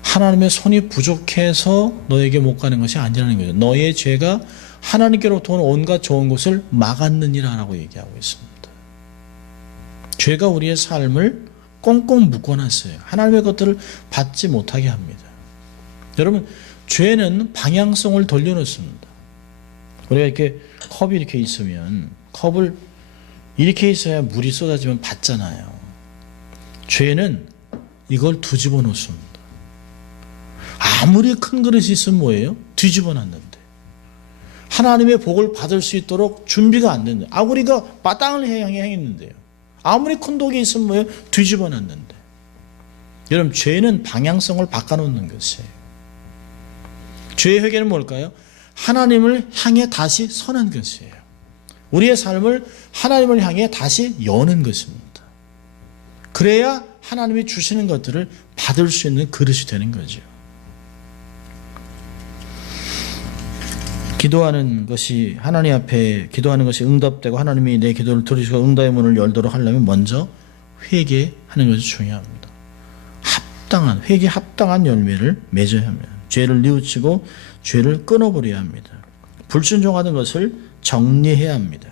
하나님의 손이 부족해서 너에게 못 가는 것이 아니라는 거죠. 너의 죄가 하나님께로부터 온 온갖 좋은 것을 막았느니라 라고 얘기하고 있습니다. 죄가 우리의 삶을 꽁꽁 묶어놨어요. 하나님의 것들을 받지 못하게 합니다. 여러분, 죄는 방향성을 돌려놓습니다. 우리가 이렇게 컵이 이렇게 있으면 컵을 이렇게 있어야 물이 쏟아지면 받잖아요. 죄는 이걸 뒤집어 놓습니다. 아무리 큰 그릇이 있으면 뭐예요? 뒤집어 놨는데. 하나님의 복을 받을 수 있도록 준비가 안 됐는데. 우리가 마땅을 향해 행했는데요. 아무리 큰 독이 있으면 뭐예요? 뒤집어 놨는데. 여러분, 죄는 방향성을 바꿔놓는 것이에요. 죄의 회개는 뭘까요? 하나님을 향해 다시 서는 것이에요. 우리의 삶을 하나님을 향해 다시 여는 것입니다. 그래야 하나님이 주시는 것들을 받을 수 있는 그릇이 되는 거죠. 기도하는 것이 하나님 앞에 기도하는 것이 응답되고 하나님이 내 기도를 들으시고 응답의 문을 열도록 하려면 먼저 회개하는 것이 중요합니다. 회개 합당한 열매를 맺어야 합니다. 죄를 뉘우치고 죄를 끊어버려야 합니다. 불순종하는 것을 정리해야 합니다.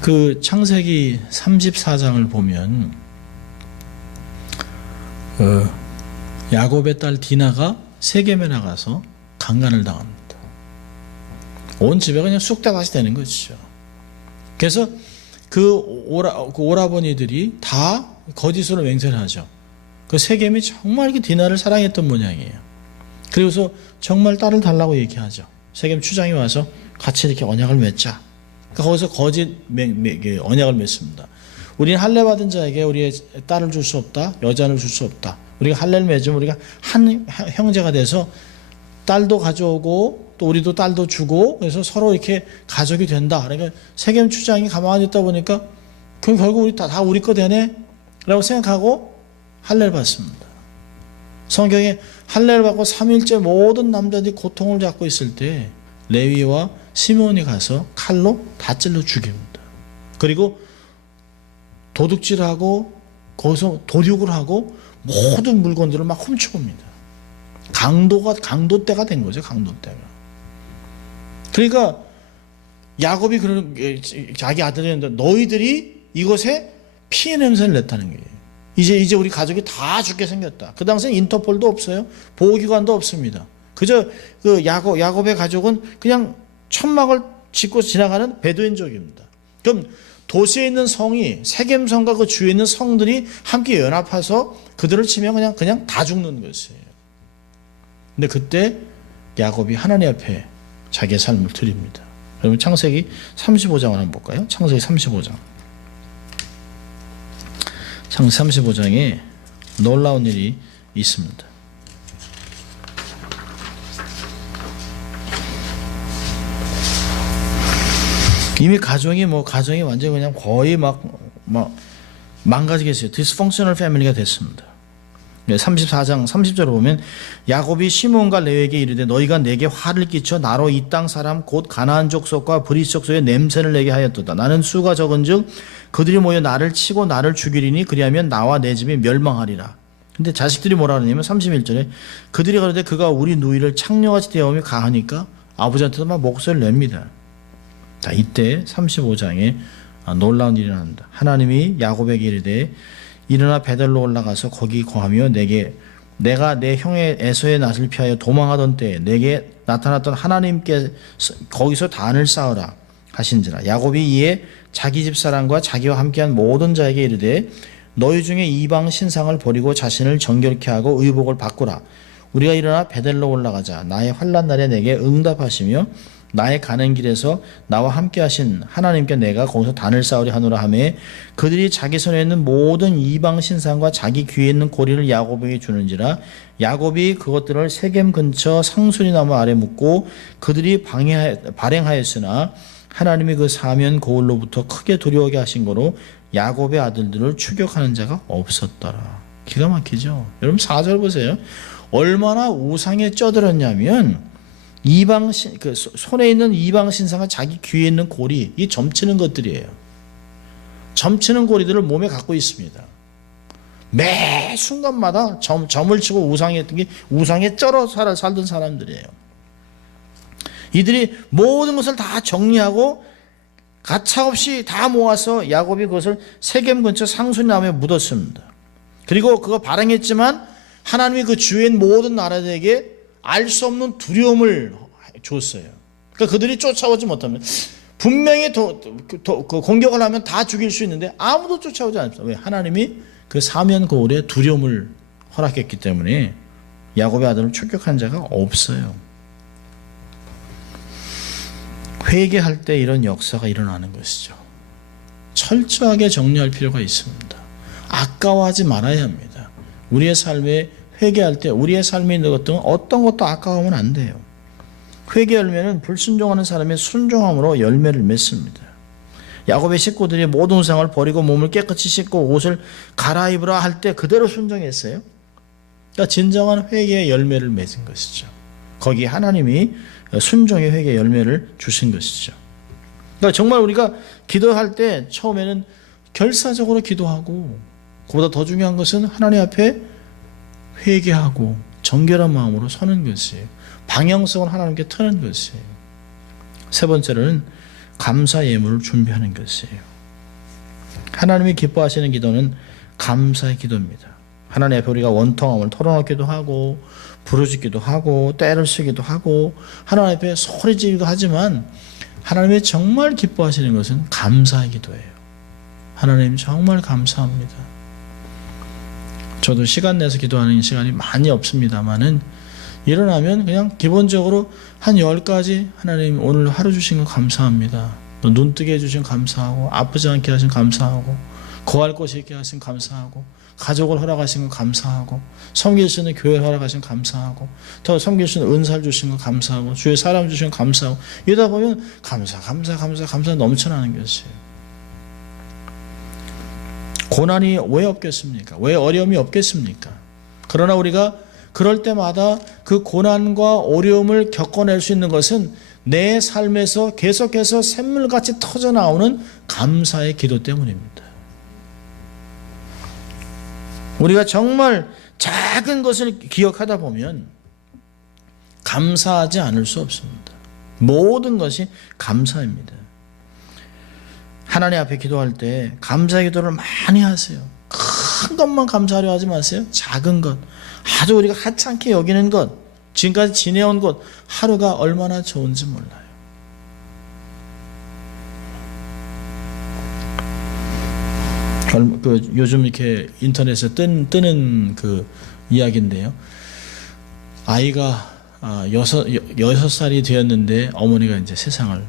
그 창세기 34장을 보면 야곱의 딸 디나가 세겜에 나가서 강간을 당합니다. 온 집에 그냥 쑥대밭이 되는 것이죠. 그래서 그 오라버니들이 다 거짓으로 맹세를 하죠. 그 세겜이 정말 디나를 사랑했던 모양이에요. 그래서 정말 딸을 달라고 얘기하죠. 세겜 추장이 와서 같이 이렇게 언약을 맺자. 그러니까 거기서 거짓 언약을 맺습니다. 우리는 할례 받은 자에게 우리의 딸을 줄 수 없다. 여자를 줄 수 없다. 우리가 할례를 맺으면 우리가 한 형제가 돼서 딸도 가져오고 또 우리도 딸도 주고 그래서 서로 이렇게 가족이 된다. 그러니까 세겜 추장이 가만히 있다 보니까 그럼 결국 우리 다 우리 거 되네 라고 생각하고 할례를 받습니다. 성경에 할례를 받고 3일째 모든 남자들이 고통을 잡고 있을 때 레위와 시몬이 가서 칼로 다 찔러 죽입니다. 그리고 도둑질하고 거기서 도륙을 하고 모든 물건들을 막 훔쳐옵니다. 강도 때가 된 거죠. 강도 때가. 그러니까 야곱이 그런 자기 아들이었는데 너희들이 이것에 피해 냄새를 냈다는 거예요. 이제 우리 가족이 다 죽게 생겼다. 그 당시에 인터폴도 없어요. 보호기관도 없습니다. 그저 그 야곱의 가족은 그냥 천막을 짓고 지나가는 베두인족입니다. 그럼 도시에 있는 성이 세겜성과 그 주위에 있는 성들이 함께 연합해서 그들을 치면 그냥 다 죽는 것이에요. 근데 그때 야곱이 하나님 앞에 자기의 삶을 드립니다. 여러분 창세기 35장을 한번 볼까요? 창세기 35장. 창세기 35장에 놀라운 일이 있습니다. 이미 가정이 완전히 그냥 거의 막 망가지겠어요. 디스펑셔널 패밀리가 됐습니다. 34장 30절을 보면 야곱이 시몬과 레위에게 이르되 너희가 내게 화를 끼쳐 나로 이 땅 사람 곧 가나안 족속과 브리스 족속의 냄새를 내게 하였도다. 나는 수가 적은즉 그들이 모여 나를 치고 나를 죽이리니 그리하면 나와 내 집이 멸망하리라. 근데 자식들이 뭐라 그러냐면 31절에 그들이 그러되 그가 우리 누이를 창녀같이 대하며 가하니까 아버지한테도 막 목소리를 냅니다. 자, 이때 35장에 놀라운 일이 일어난다. 하나님이 야곱에게 이르되 일어나 베델로 올라가서 거기 거하며 내가 내 형의 에서의 낯을 피하여 도망하던 때에 내게 나타났던 하나님께 거기서 단을 쌓으라 하신지라. 야곱이 이에 자기 집사람과 자기와 함께한 모든 자에게 이르되 너희 중에 이방 신상을 버리고 자신을 정결케 하고 의복을 바꾸라. 우리가 일어나 베델로 올라가자. 나의 환난 날에 내게 응답하시며 나의 가는 길에서 나와 함께 하신 하나님께 내가 거기서 단을 쌓으려 하노라 하매 그들이 자기 손에 있는 모든 이방 신상과 자기 귀에 있는 고리를 야곱에게 주는지라. 야곱이 그것들을 세겜 근처 상수리 나무 아래 묻고 그들이 발행하였으나 하나님이 그 사면 고을로부터 크게 두려워하게 하신 거로 야곱의 아들들을 추격하는 자가 없었더라. 기가 막히죠. 여러분 4절 보세요. 얼마나 우상에 쪄들었냐면 이방 그 손에 있는 이방 신상과 자기 귀에 있는 고리, 이 점치는 것들이에요. 점치는 고리들을 몸에 갖고 있습니다. 매 순간마다 점을 치고 우상에 쩔어 살던 사람들이에요. 이들이 모든 것을 다 정리하고 가차없이 다 모아서 야곱이 그것을 세겜 근처 상수리나무에 묻었습니다. 그리고 그거 발행했지만 하나님이 그 주위에 있는 모든 나라들에게 알 수 없는 두려움을 줬어요. 그러니까 그들이 쫓아오지 못합니다. 분명히 공격을 하면 다 죽일 수 있는데 아무도 쫓아오지 않습니다. 왜? 하나님이 그 사면 거울에 두려움을 허락했기 때문에 야곱의 아들을 추격한 자가 없어요. 회개할 때 이런 역사가 일어나는 것이죠. 철저하게 정리할 필요가 있습니다. 아까워하지 말아야 합니다. 우리의 삶에 회개할 때 우리의 삶에 있는 것들은 어떤 것도 아까워하면 안 돼요. 회개 열매는 불순종하는 사람의 순종함으로 열매를 맺습니다. 야곱의 식구들이 모든 우상을 버리고 몸을 깨끗이 씻고 옷을 갈아입으라 할 때 그대로 순종했어요. 그러니까 진정한 회개의 열매를 맺은 것이죠. 거기 하나님이 순종의 회개의 열매를 주신 것이죠. 그러니까 정말 우리가 기도할 때 처음에는 결사적으로 기도하고 그보다 더 중요한 것은 하나님 앞에 회개하고 정결한 마음으로 서는 것이에요. 방향성을 하나님께 트는 것이에요. 세 번째로는 감사 예물을 준비하는 것이에요. 하나님이 기뻐하시는 기도는 감사의 기도입니다. 하나님 앞에 우리가 원통함을 털어놓기도 하고 부르짖기도 하고 때를 쓰기도 하고 하나님 앞에 소리지기도 하지만 하나님이 정말 기뻐하시는 것은 감사의 기도예요. 하나님 정말 감사합니다. 저도 시간 내서 기도하는 시간이 많이 없습니다만은 일어나면 그냥 기본적으로 한 10가지 하나님 오늘 하루 주신 거 감사합니다. 또 눈 뜨게 해주신 감사하고 아프지 않게 하신 감사하고 거할 곳이 있게 하신 감사하고 가족을 허락하신 거 감사하고 섬길 수 있는 교회를 허락하신 감사하고 더 섬길 수 있는 은사를 주신 거 감사하고 주의 사람 주신 거 감사하고 이러다 보면 감사 넘쳐나는 것이에요. 고난이 왜 없겠습니까? 왜 어려움이 없겠습니까? 그러나 우리가 그럴 때마다 그 고난과 어려움을 겪어낼 수 있는 것은 내 삶에서 계속해서 샘물같이 터져나오는 감사의 기도 때문입니다. 우리가 정말 작은 것을 기억하다 보면 감사하지 않을 수 없습니다. 모든 것이 감사입니다. 하나님 앞에 기도할 때 감사 기도를 많이 하세요. 큰 것만 감사하려 하지 마세요. 작은 것, 아주 우리가 하찮게 여기는 것, 지금까지 지내온 것, 하루가 얼마나 좋은지 몰라요. 요즘 이렇게 인터넷에 뜨는 그 이야기인데요. 아이가 6살이 되었는데 어머니가 이제 세상을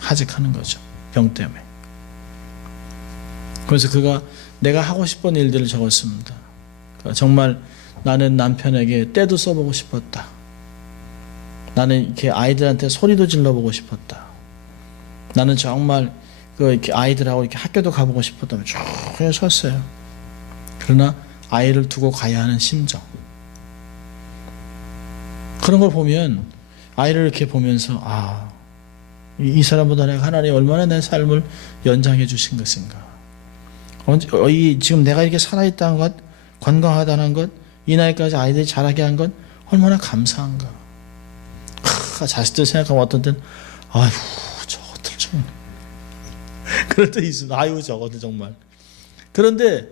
하직하는 거죠. 병 때문에. 그래서 그가 내가 하고 싶은 일들을 적었습니다. 정말 나는 남편에게 때도 써보고 싶었다. 나는 이렇게 아이들한테 소리도 질러보고 싶었다. 나는 정말 이렇게 아이들하고 이렇게 학교도 가보고 싶었다며 쭉 썼어요. 그러나 아이를 두고 가야 하는 심정, 그런 걸 보면 아이를 이렇게 보면서 이 사람보다 내가 하나님 얼마나 내 삶을 연장해 주신 것인가, 지금 내가 이렇게 살아있다는 것, 건강하다는 것, 이 나이까지 아이들이 자라게 한 것 얼마나 감사한가. 자식들 생각하면 어떤 때는 아이고 저것들 좀 그럴 때 있습니다. 아이고 저것들 정말. 그런데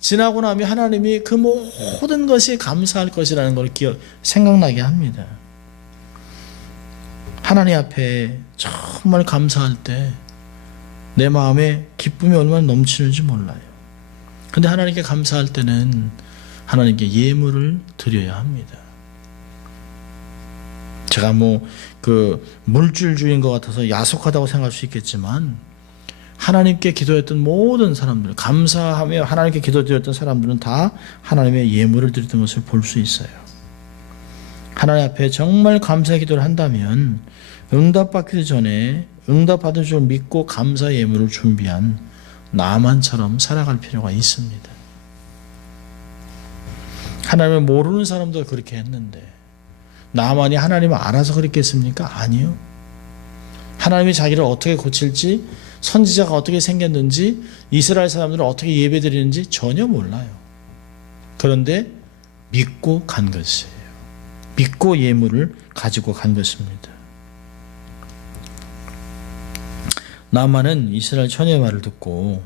지나고 나면 하나님이 그 모든 것이 감사할 것이라는 걸 생각나게 합니다. 하나님 앞에 정말 감사할 때 내 마음에 기쁨이 얼마나 넘치는지 몰라요. 근데 하나님께 감사할 때는 하나님께 예물을 드려야 합니다. 제가 물질주의인 것 같아서 야속하다고 생각할 수 있겠지만, 하나님께 기도했던 모든 사람들, 감사하며 하나님께 기도드렸던 사람들은 다 하나님의 예물을 드렸던 것을 볼 수 있어요. 하나님 앞에 정말 감사 기도를 한다면 응답받기 전에 응답받을 줄 믿고 감사 예물을 준비한 나만처럼 살아갈 필요가 있습니다. 하나님을 모르는 사람도 그렇게 했는데 나만이 하나님을 알아서 그렇게 했습니까? 아니요. 하나님이 자기를 어떻게 고칠지, 선지자가 어떻게 생겼는지, 이스라엘 사람들은 어떻게 예배드리는지 전혀 몰라요. 그런데 믿고 간 것이에요. 믿고 예물을 가지고 간 것입니다. 나만은 이스라엘 처녀의 말을 듣고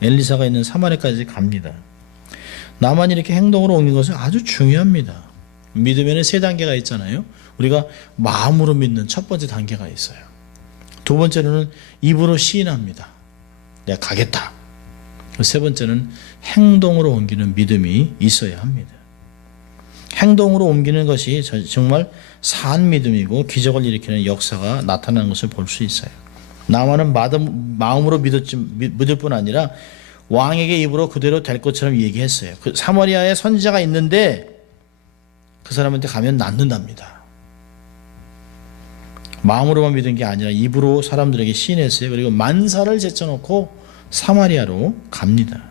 엘리사가 있는 사마리아까지 갑니다. 나만이 이렇게 행동으로 옮긴 것은 아주 중요합니다. 믿으면 세 단계가 있잖아요. 우리가 마음으로 믿는 첫 번째 단계가 있어요. 두 번째로는 입으로 시인합니다. 내가 가겠다. 세 번째는 행동으로 옮기는 믿음이 있어야 합니다. 행동으로 옮기는 것이 정말 산 믿음이고 기적을 일으키는 역사가 나타나는 것을 볼 수 있어요. 나만은 마음으로 믿을 뿐 아니라 왕에게 입으로 그대로 될 것처럼 얘기했어요. 그 사마리아에 선지자가 있는데 그 사람한테 가면 낫는답니다. 마음으로만 믿은 게 아니라 입으로 사람들에게 시인했어요. 그리고 만사를 제쳐놓고 사마리아로 갑니다.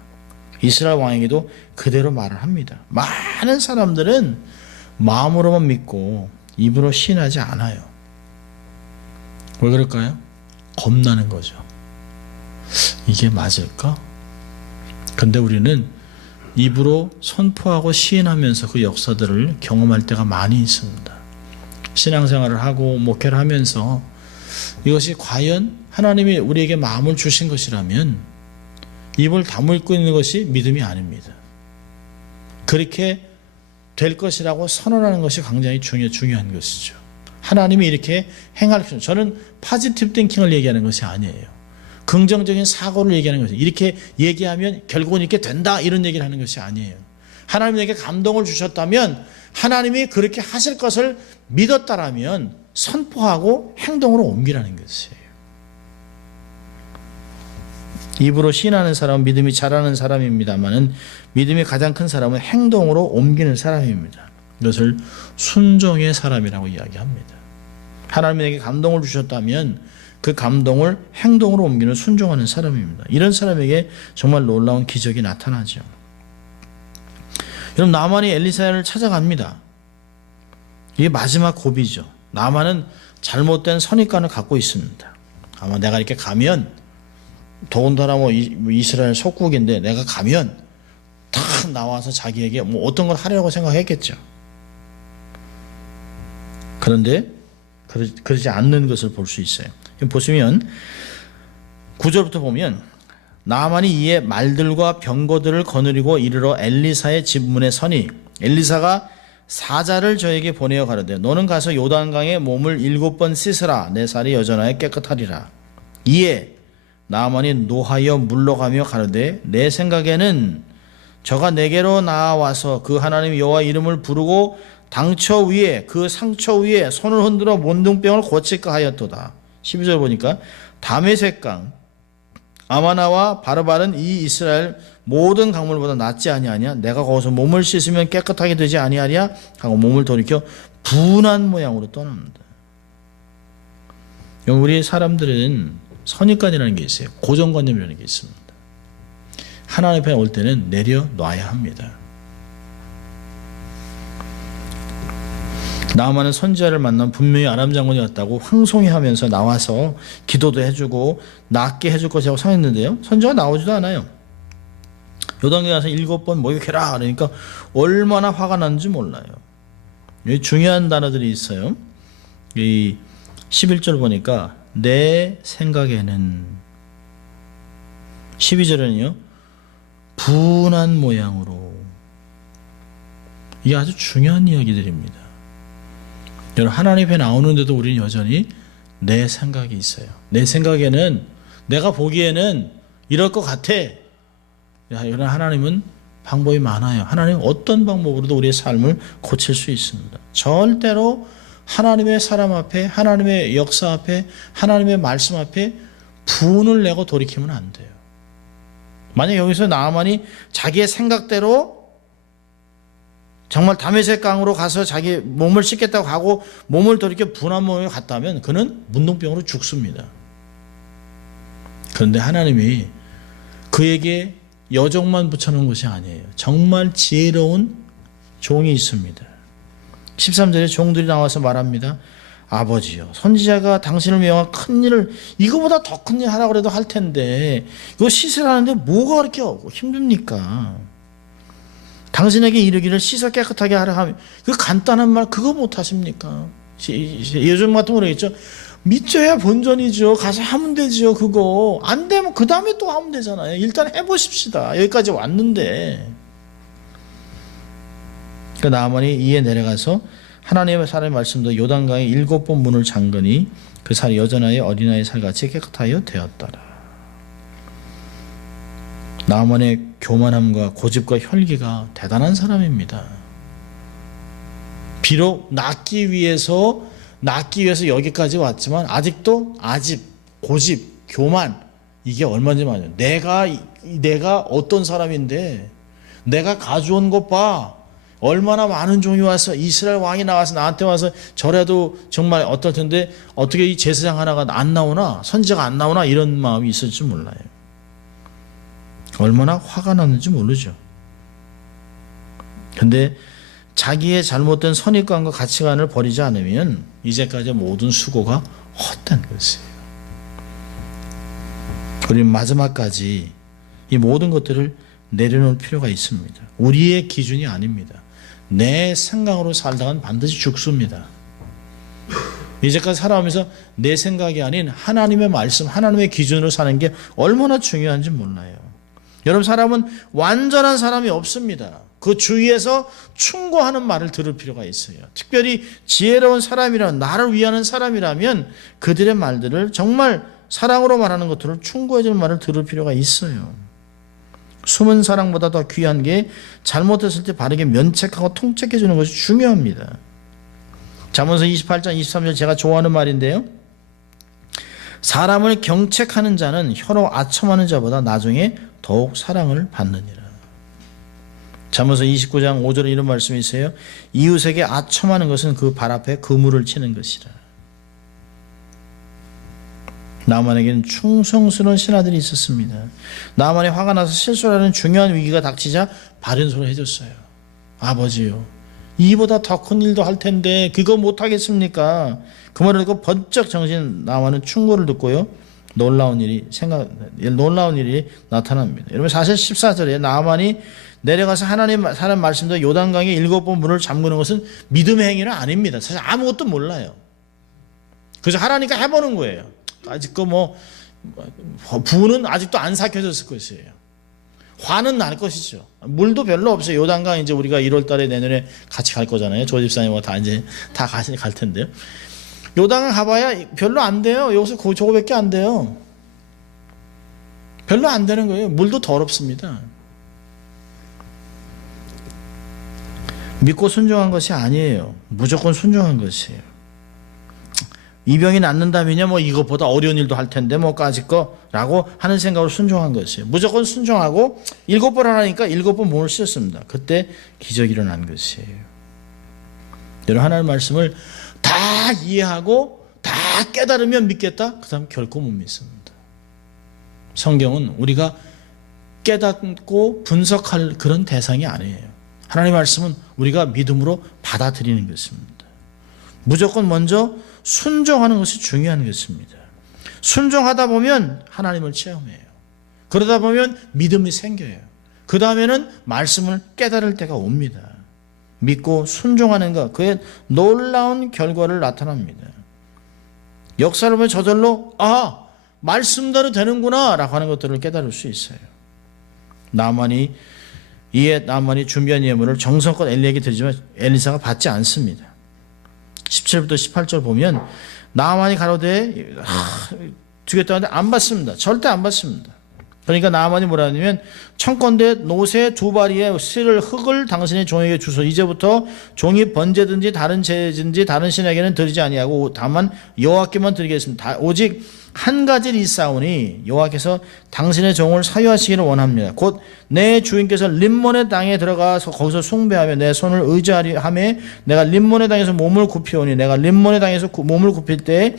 이스라엘 왕에게도 그대로 말을 합니다. 많은 사람들은 마음으로만 믿고 입으로 시인하지 않아요. 왜 그럴까요? 겁나는 거죠. 이게 맞을까? 근데 우리는 입으로 선포하고 시인하면서 그 역사들을 경험할 때가 많이 있습니다. 신앙생활을 하고 목회를 하면서 이것이 과연 하나님이 우리에게 마음을 주신 것이라면 입을 다물고 있는 것이 믿음이 아닙니다. 그렇게 될 것이라고 선언하는 것이 굉장히 중요한 것이죠. 하나님이 이렇게 행할 것입니다. 저는 파지티브 띵킹을 얘기하는 것이 아니에요. 긍정적인 사고를 얘기하는 것이에요. 이렇게 얘기하면 결국은 이렇게 된다, 이런 얘기를 하는 것이 아니에요. 하나님에게 감동을 주셨다면 하나님이 그렇게 하실 것을 믿었다라면 선포하고 행동으로 옮기라는 것이에요. 입으로 시인하는 사람은 믿음이 자라는 사람입니다만은 믿음이 가장 큰 사람은 행동으로 옮기는 사람입니다. 이것을 순종의 사람이라고 이야기합니다. 하나님에게 감동을 주셨다면 그 감동을 행동으로 옮기는 순종하는 사람입니다. 이런 사람에게 정말 놀라운 기적이 나타나죠. 여러분, 나만이 엘리사를 찾아갑니다. 이게 마지막 고비죠. 나만은 잘못된 선입관을 갖고 있습니다. 아마 내가 이렇게 가면, 더군다나 이스라엘 속국인데 내가 가면 딱 나와서 자기에게 어떤 걸 하려고 생각했겠죠. 그런데 그러지 않는 것을 볼 수 있어요. 보시면 9절부터 보면 나만이 이에 말들과 병거들을 거느리고 이르러 엘리사의 집 문에 서니 엘리사가 사자를 저에게 보내어 가로되 너는 가서 요단강에 몸을 7번 씻으라. 내 살이 여전하여 깨끗하리라. 이에 나만이 노하여 물러가며 가로되 내 생각에는 저가 내게로 나와서 그 하나님 여호와 이름을 부르고 당처 위에 그 상처 위에 손을 흔들어 몬둥병을 고칠까 하였도다. 12절 보니까 다메섹강 아마나와 바르바른 이 이스라엘 모든 강물보다 낫지 아니하냐. 내가 거기서 몸을 씻으면 깨끗하게 되지 아니하랴 하고 몸을 돌이켜 분한 모양으로 떠납니다. 우리 사람들은 선입관이라는 게 있어요. 고정관념이라는 게 있습니다. 하나님 앞에 올 때는 내려놔야 합니다. 나아만은 선지자를 만나면 분명히 아람 장군이었다고 황송해하면서 나와서 기도도 해주고 낫게 해줄 것이라고 상했는데요. 선지자가 나오지도 않아요. 요단강에 가서 7번 목욕해라 그러니까 얼마나 화가 났는지 몰라요. 여기 중요한 단어들이 있어요. 이 11절 보니까 내 생각에는, 12절에는요 분한 모양으로. 이게 아주 중요한 이야기들입니다. 여러분, 하나님 앞에 나오는데도 우리는 여전히 내 생각이 있어요. 내 생각에는, 내가 보기에는 이럴 것 같아. 여러분, 하나님은 방법이 많아요. 하나님은 어떤 방법으로도 우리의 삶을 고칠 수 있습니다. 절대로 하나님의 사람 앞에, 하나님의 역사 앞에, 하나님의 말씀 앞에 분을 내고 돌이키면 안 돼요. 만약 여기서 나아만이 자기의 생각대로 정말 다메섹 강으로 가서 자기 몸을 씻겠다고 하고 몸을 돌이켜 분한 몸에 갔다면 그는 문둥병으로 죽습니다. 그런데 하나님이 그에게 여종만 붙여놓은 것이 아니에요. 정말 지혜로운 종이 있습니다. 13절에 종들이 나와서 말합니다. 아버지요, 선지자가 당신을 명한 큰 일을 이거보다 더 큰 일 하라고 해도 할 텐데 이거 씻으라는데 뭐가 그렇게 힘듭니까? 당신에게 이르기를 씻어 깨끗하게 하라 하면 그 간단한 말 그거 못 하십니까? 요즘 같으면 그러겠죠. 믿져야 본전이죠. 가서 하면 되죠. 그거 안 되면 그 다음에 또 하면 되잖아요. 일단 해보십시다. 여기까지 왔는데. 그 나아만이 이에 내려가서 하나님의 사람의 말씀도 요단강에 7번 문을 잠그니 그 살이 여전하여 어린아이 살같이 깨끗하여 되었더라. 나아만의 교만함과 고집과 혈기가 대단한 사람입니다. 비록 낫기 위해서 여기까지 왔지만 아직도 아집, 고집, 교만, 이게 얼마나 많아요. 내가 어떤 사람인데 내가 가져온 것 봐. 얼마나 많은 종이 와서 이스라엘 왕이 나와서 나한테 와서 저래도 정말 어떨 텐데 어떻게 이 제사장 하나가 안 나오나, 선지자가 안 나오나, 이런 마음이 있을지 몰라요. 얼마나 화가 났는지 모르죠. 근데 자기의 잘못된 선입관과 가치관을 버리지 않으면 이제까지 모든 수고가 헛된 것이에요. 우리는 마지막까지 이 모든 것들을 내려놓을 필요가 있습니다. 우리의 기준이 아닙니다. 내 생각으로 살다간 반드시 죽습니다. 이제까지 살아오면서 내 생각이 아닌 하나님의 말씀, 하나님의 기준으로 사는 게 얼마나 중요한지 몰라요. 여러분, 사람은 완전한 사람이 없습니다. 그 주위에서 충고하는 말을 들을 필요가 있어요. 특별히 지혜로운 사람이라면, 나를 위하는 사람이라면 그들의 말들을, 정말 사랑으로 말하는 것들을 충고해 줄 말을 들을 필요가 있어요. 숨은 사랑보다 더 귀한 게 잘못했을 때 바르게 면책하고 통책해 주는 것이 중요합니다. 잠언서 28장 23절 제가 좋아하는 말인데요. 사람을 경책하는 자는 혀로 아첨하는 자보다 나중에 더욱 사랑을 받느니라. 잠언서 29장 5절에 이런 말씀이 있어요. 이웃에게 아첨하는 것은 그 발 앞에 그물을 치는 것이라. 나만에게는 충성스러운 신하들이 있었습니다. 나만이 화가 나서 실수하는 중요한 위기가 닥치자 바른 소리 해줬어요. 아버지요, 이보다 더 큰 일도 할 텐데 그거 못하겠습니까? 그 말을 듣고 번쩍 정신 나만은 충고를 듣고요, 놀라운 일이 나타납니다. 여러분, 사실 14절에 나만이 내려가서 하나님 사람 말씀도 요단강에 7번 문을 잠그는 것은 믿음의 행위는 아닙니다. 사실 아무것도 몰라요. 그래서 하라니까 해보는 거예요. 아직 부는 아직도 안 삭혀졌을 것이에요. 화는 날 것이죠. 물도 별로 없어요. 요단강 이제 우리가 1월달에 내년에 같이 갈 거잖아요. 조 집사님과 다 이제 다 갈 텐데요. 요단강 가봐야 별로 안 돼요. 여기서 저거밖에 안 돼요. 별로 안 되는 거예요. 물도 더럽습니다. 믿고 순종한 것이 아니에요. 무조건 순종한 것이에요. 이 병이 낫는다면요, 이것보다 어려운 일도 할 텐데, 까짓 거라고 하는 생각으로 순종한 것이에요. 무조건 순종하고 7번 하라니까 7번 몸을 씻었습니다. 그때 기적이 일어난 것이에요. 여러분, 하나님의 말씀을 다 이해하고 다 깨달으면 믿겠다? 그 다음 결코 못 믿습니다. 성경은 우리가 깨닫고 분석할 그런 대상이 아니에요. 하나님의 말씀은 우리가 믿음으로 받아들이는 것입니다. 무조건 먼저 순종하는 것이 중요한 것입니다. 순종하다 보면 하나님을 체험해요. 그러다 보면 믿음이 생겨요. 그 다음에는 말씀을 깨달을 때가 옵니다. 믿고 순종하는 것, 그의 놀라운 결과를 나타납니다. 역사를 보면 저절로 말씀대로 되는구나 라고 하는 것들을 깨달을 수 있어요. 나만이 준비한 예물을 정성껏 엘리에게 드리지만 엘리사가 받지 않습니다. 17부터 18절 보면 나만이 가로되 주겠다는데 안 받습니다. 절대 안 받습니다. 그러니까 나만이 뭐라 하냐면 청컨대 노새 두 바리의 실을 흙을 당신의 종에게 주소. 이제부터 종이 번제든지 다른 제든지 다른 신에게는 드리지 아니하고 다만 여호와께만 드리겠습니다. 오직 한 가지를 있사오니 여호와께서 당신의 종을 사유하시기를 원합니다. 곧 내 주인께서 림몬의 땅에 들어가서 거기서 숭배하며 내 손을 의지하리 하매 내가 림몬의 땅에서 몸을 굽히오니 내가 림몬의 땅에서 몸을 굽힐 때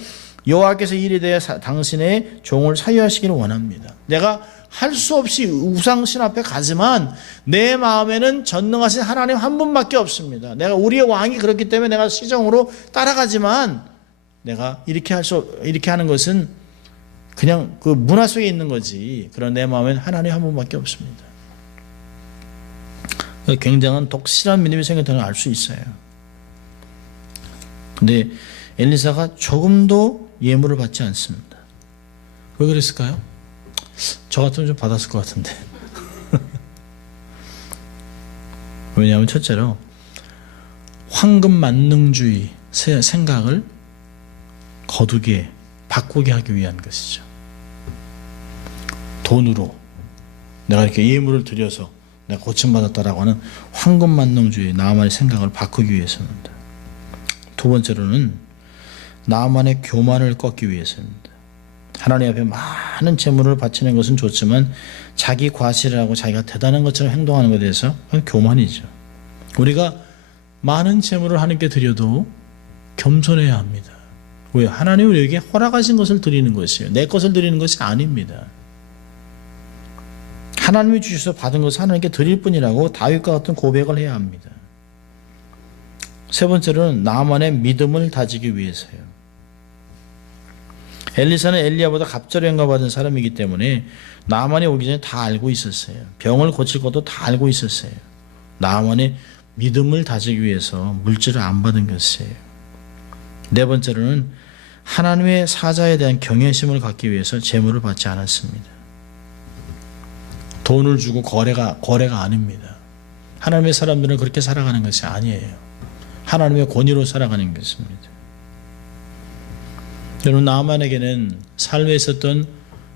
여호와께서 이리 대해 당신의 종을 사유하시기를 원합니다. 내가 할 수 없이 우상신 앞에 가지만 내 마음에는 전능하신 하나님 한 분밖에 없습니다. 내가 우리의 왕이 그렇기 때문에 내가 시정으로 따라가지만 내가 이렇게 하는 것은 그냥 그 문화 속에 있는 거지. 그런 내 마음에는 하나님 한 분밖에 없습니다. 굉장한 독실한 믿음이 생겼다는 걸 알 수 있어요. 근데 엘리사가 조금도 예물을 받지 않습니다. 왜 그랬을까요? 저 같으면 좀 받았을 것 같은데. 왜냐하면 첫째로 황금 만능주의 생각을 거두게 바꾸게 하기 위한 것이죠. 돈으로 내가 이렇게 예물을 드려서 내가 고침받았다라고 하는 황금 만능주의 나만의 생각을 바꾸기 위해서입니다. 두 번째로는 나만의 교만을 꺾기 위해서입니다. 하나님 앞에 많은 재물을 바치는 것은 좋지만 자기 과시를 하고 자기가 대단한 것처럼 행동하는 것에 대해서 그건 교만이죠. 우리가 많은 재물을 하나님께 드려도 겸손해야 합니다. 왜? 하나님이 우리에게 허락하신 것을 드리는 것이에요. 내 것을 드리는 것이 아닙니다. 하나님이 주셔서 받은 것을 하나님께 드릴 뿐이라고 다윗과 같은 고백을 해야 합니다. 세 번째로는 나만의 믿음을 다지기 위해서요. 엘리사는 엘리야보다 갑절의 영광 받은 사람이기 때문에 나만이 오기 전에 다 알고 있었어요. 병을 고칠 것도 다 알고 있었어요. 나만의 믿음을 다지기 위해서 물질을 안 받은 것이에요. 네 번째로는 하나님의 사자에 대한 경외심을 갖기 위해서 재물을 받지 않았습니다. 돈을 주고 거래가 아닙니다. 하나님의 사람들은 그렇게 살아가는 것이 아니에요. 하나님의 권위로 살아가는 것입니다. 여러분, 나만에게는 삶에 있었던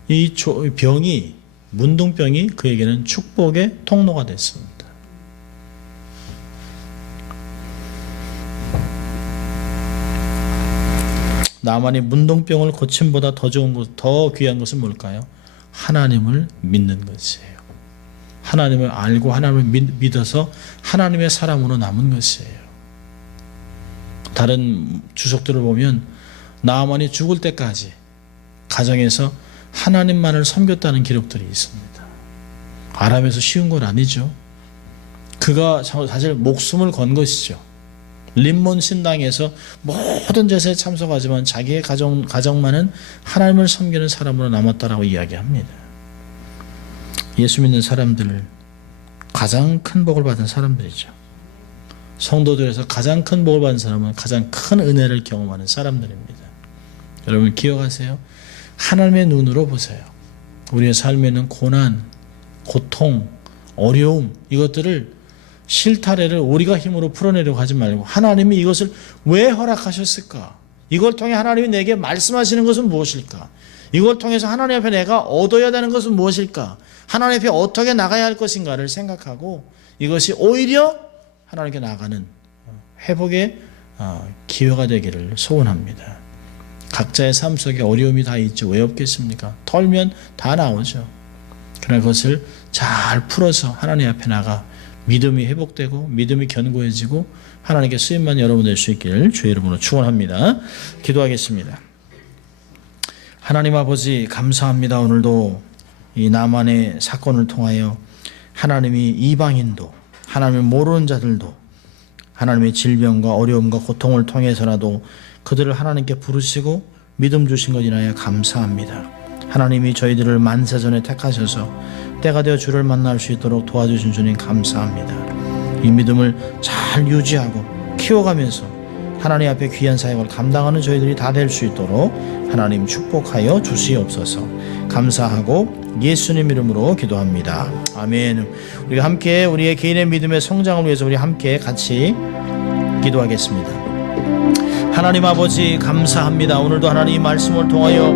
이 병이, 문둥병이 그에게는 축복의 통로가 됐습니다. 나만이 문둥병을 고침보다 더 좋은 것, 더 귀한 것은 뭘까요? 하나님을 믿는 것이에요. 하나님을 알고 하나님을 믿어서 하나님의 사람으로 남은 것이에요. 다른 주석들을 보면 나만이 죽을 때까지 가정에서 하나님만을 섬겼다는 기록들이 있습니다. 아람에서 쉬운 건 아니죠. 그가 사실 목숨을 건 것이죠. 림몬 신당에서 모든 제사에 참석하지만 자기의 가정만은 하나님을 섬기는 사람으로 남았다라고 이야기합니다. 예수 믿는 사람들, 가장 큰 복을 받은 사람들이죠. 성도들에서 가장 큰 복을 받은 사람은 가장 큰 은혜를 경험하는 사람들입니다. 여러분 기억하세요. 하나님의 눈으로 보세요. 우리의 삶에 있는 고난, 고통, 어려움, 이것들을 실타래를 우리가 힘으로 풀어내려고 하지 말고 하나님이 이것을 왜 허락하셨을까? 이걸 통해 하나님이 내게 말씀하시는 것은 무엇일까? 이걸 통해서 하나님 앞에 내가 얻어야 되는 것은 무엇일까? 하나님 앞에 어떻게 나가야 할 것인가를 생각하고 이것이 오히려 하나님께 나가는 회복의 기회가 되기를 소원합니다. 각자의 삶 속에 어려움이 다 있죠. 왜 없겠습니까? 털면 다 나오죠. 그러나 그것을 잘 풀어서 하나님 앞에 나가 믿음이 회복되고 믿음이 견고해지고 하나님께 쓰임만 여러분 될 수 있기를 주의 이름으로 축원합니다. 기도하겠습니다. 하나님 아버지 감사합니다. 오늘도 이 나만의 사건을 통하여 하나님이 이방인도 하나님을 모르는 자들도 하나님의 질병과 어려움과 고통을 통해서라도 그들을 하나님께 부르시고 믿음 주신 것 인하여 감사합니다. 하나님이 저희들을 만세전에 택하셔서 때가 되어 주를 만날 수 있도록 도와주신 주님 감사합니다. 이 믿음을 잘 유지하고 키워가면서 하나님 앞에 귀한 사역을 감당하는 저희들이 다 될 수 있도록 하나님 축복하여 주시옵소서. 감사하고 예수님 이름으로 기도합니다. 아멘. 우리가 함께 우리의 개인의 믿음의 성장을 위해서 우리 함께 같이 기도하겠습니다. 하나님 아버지 감사합니다. 오늘도 하나님 말씀을 통하여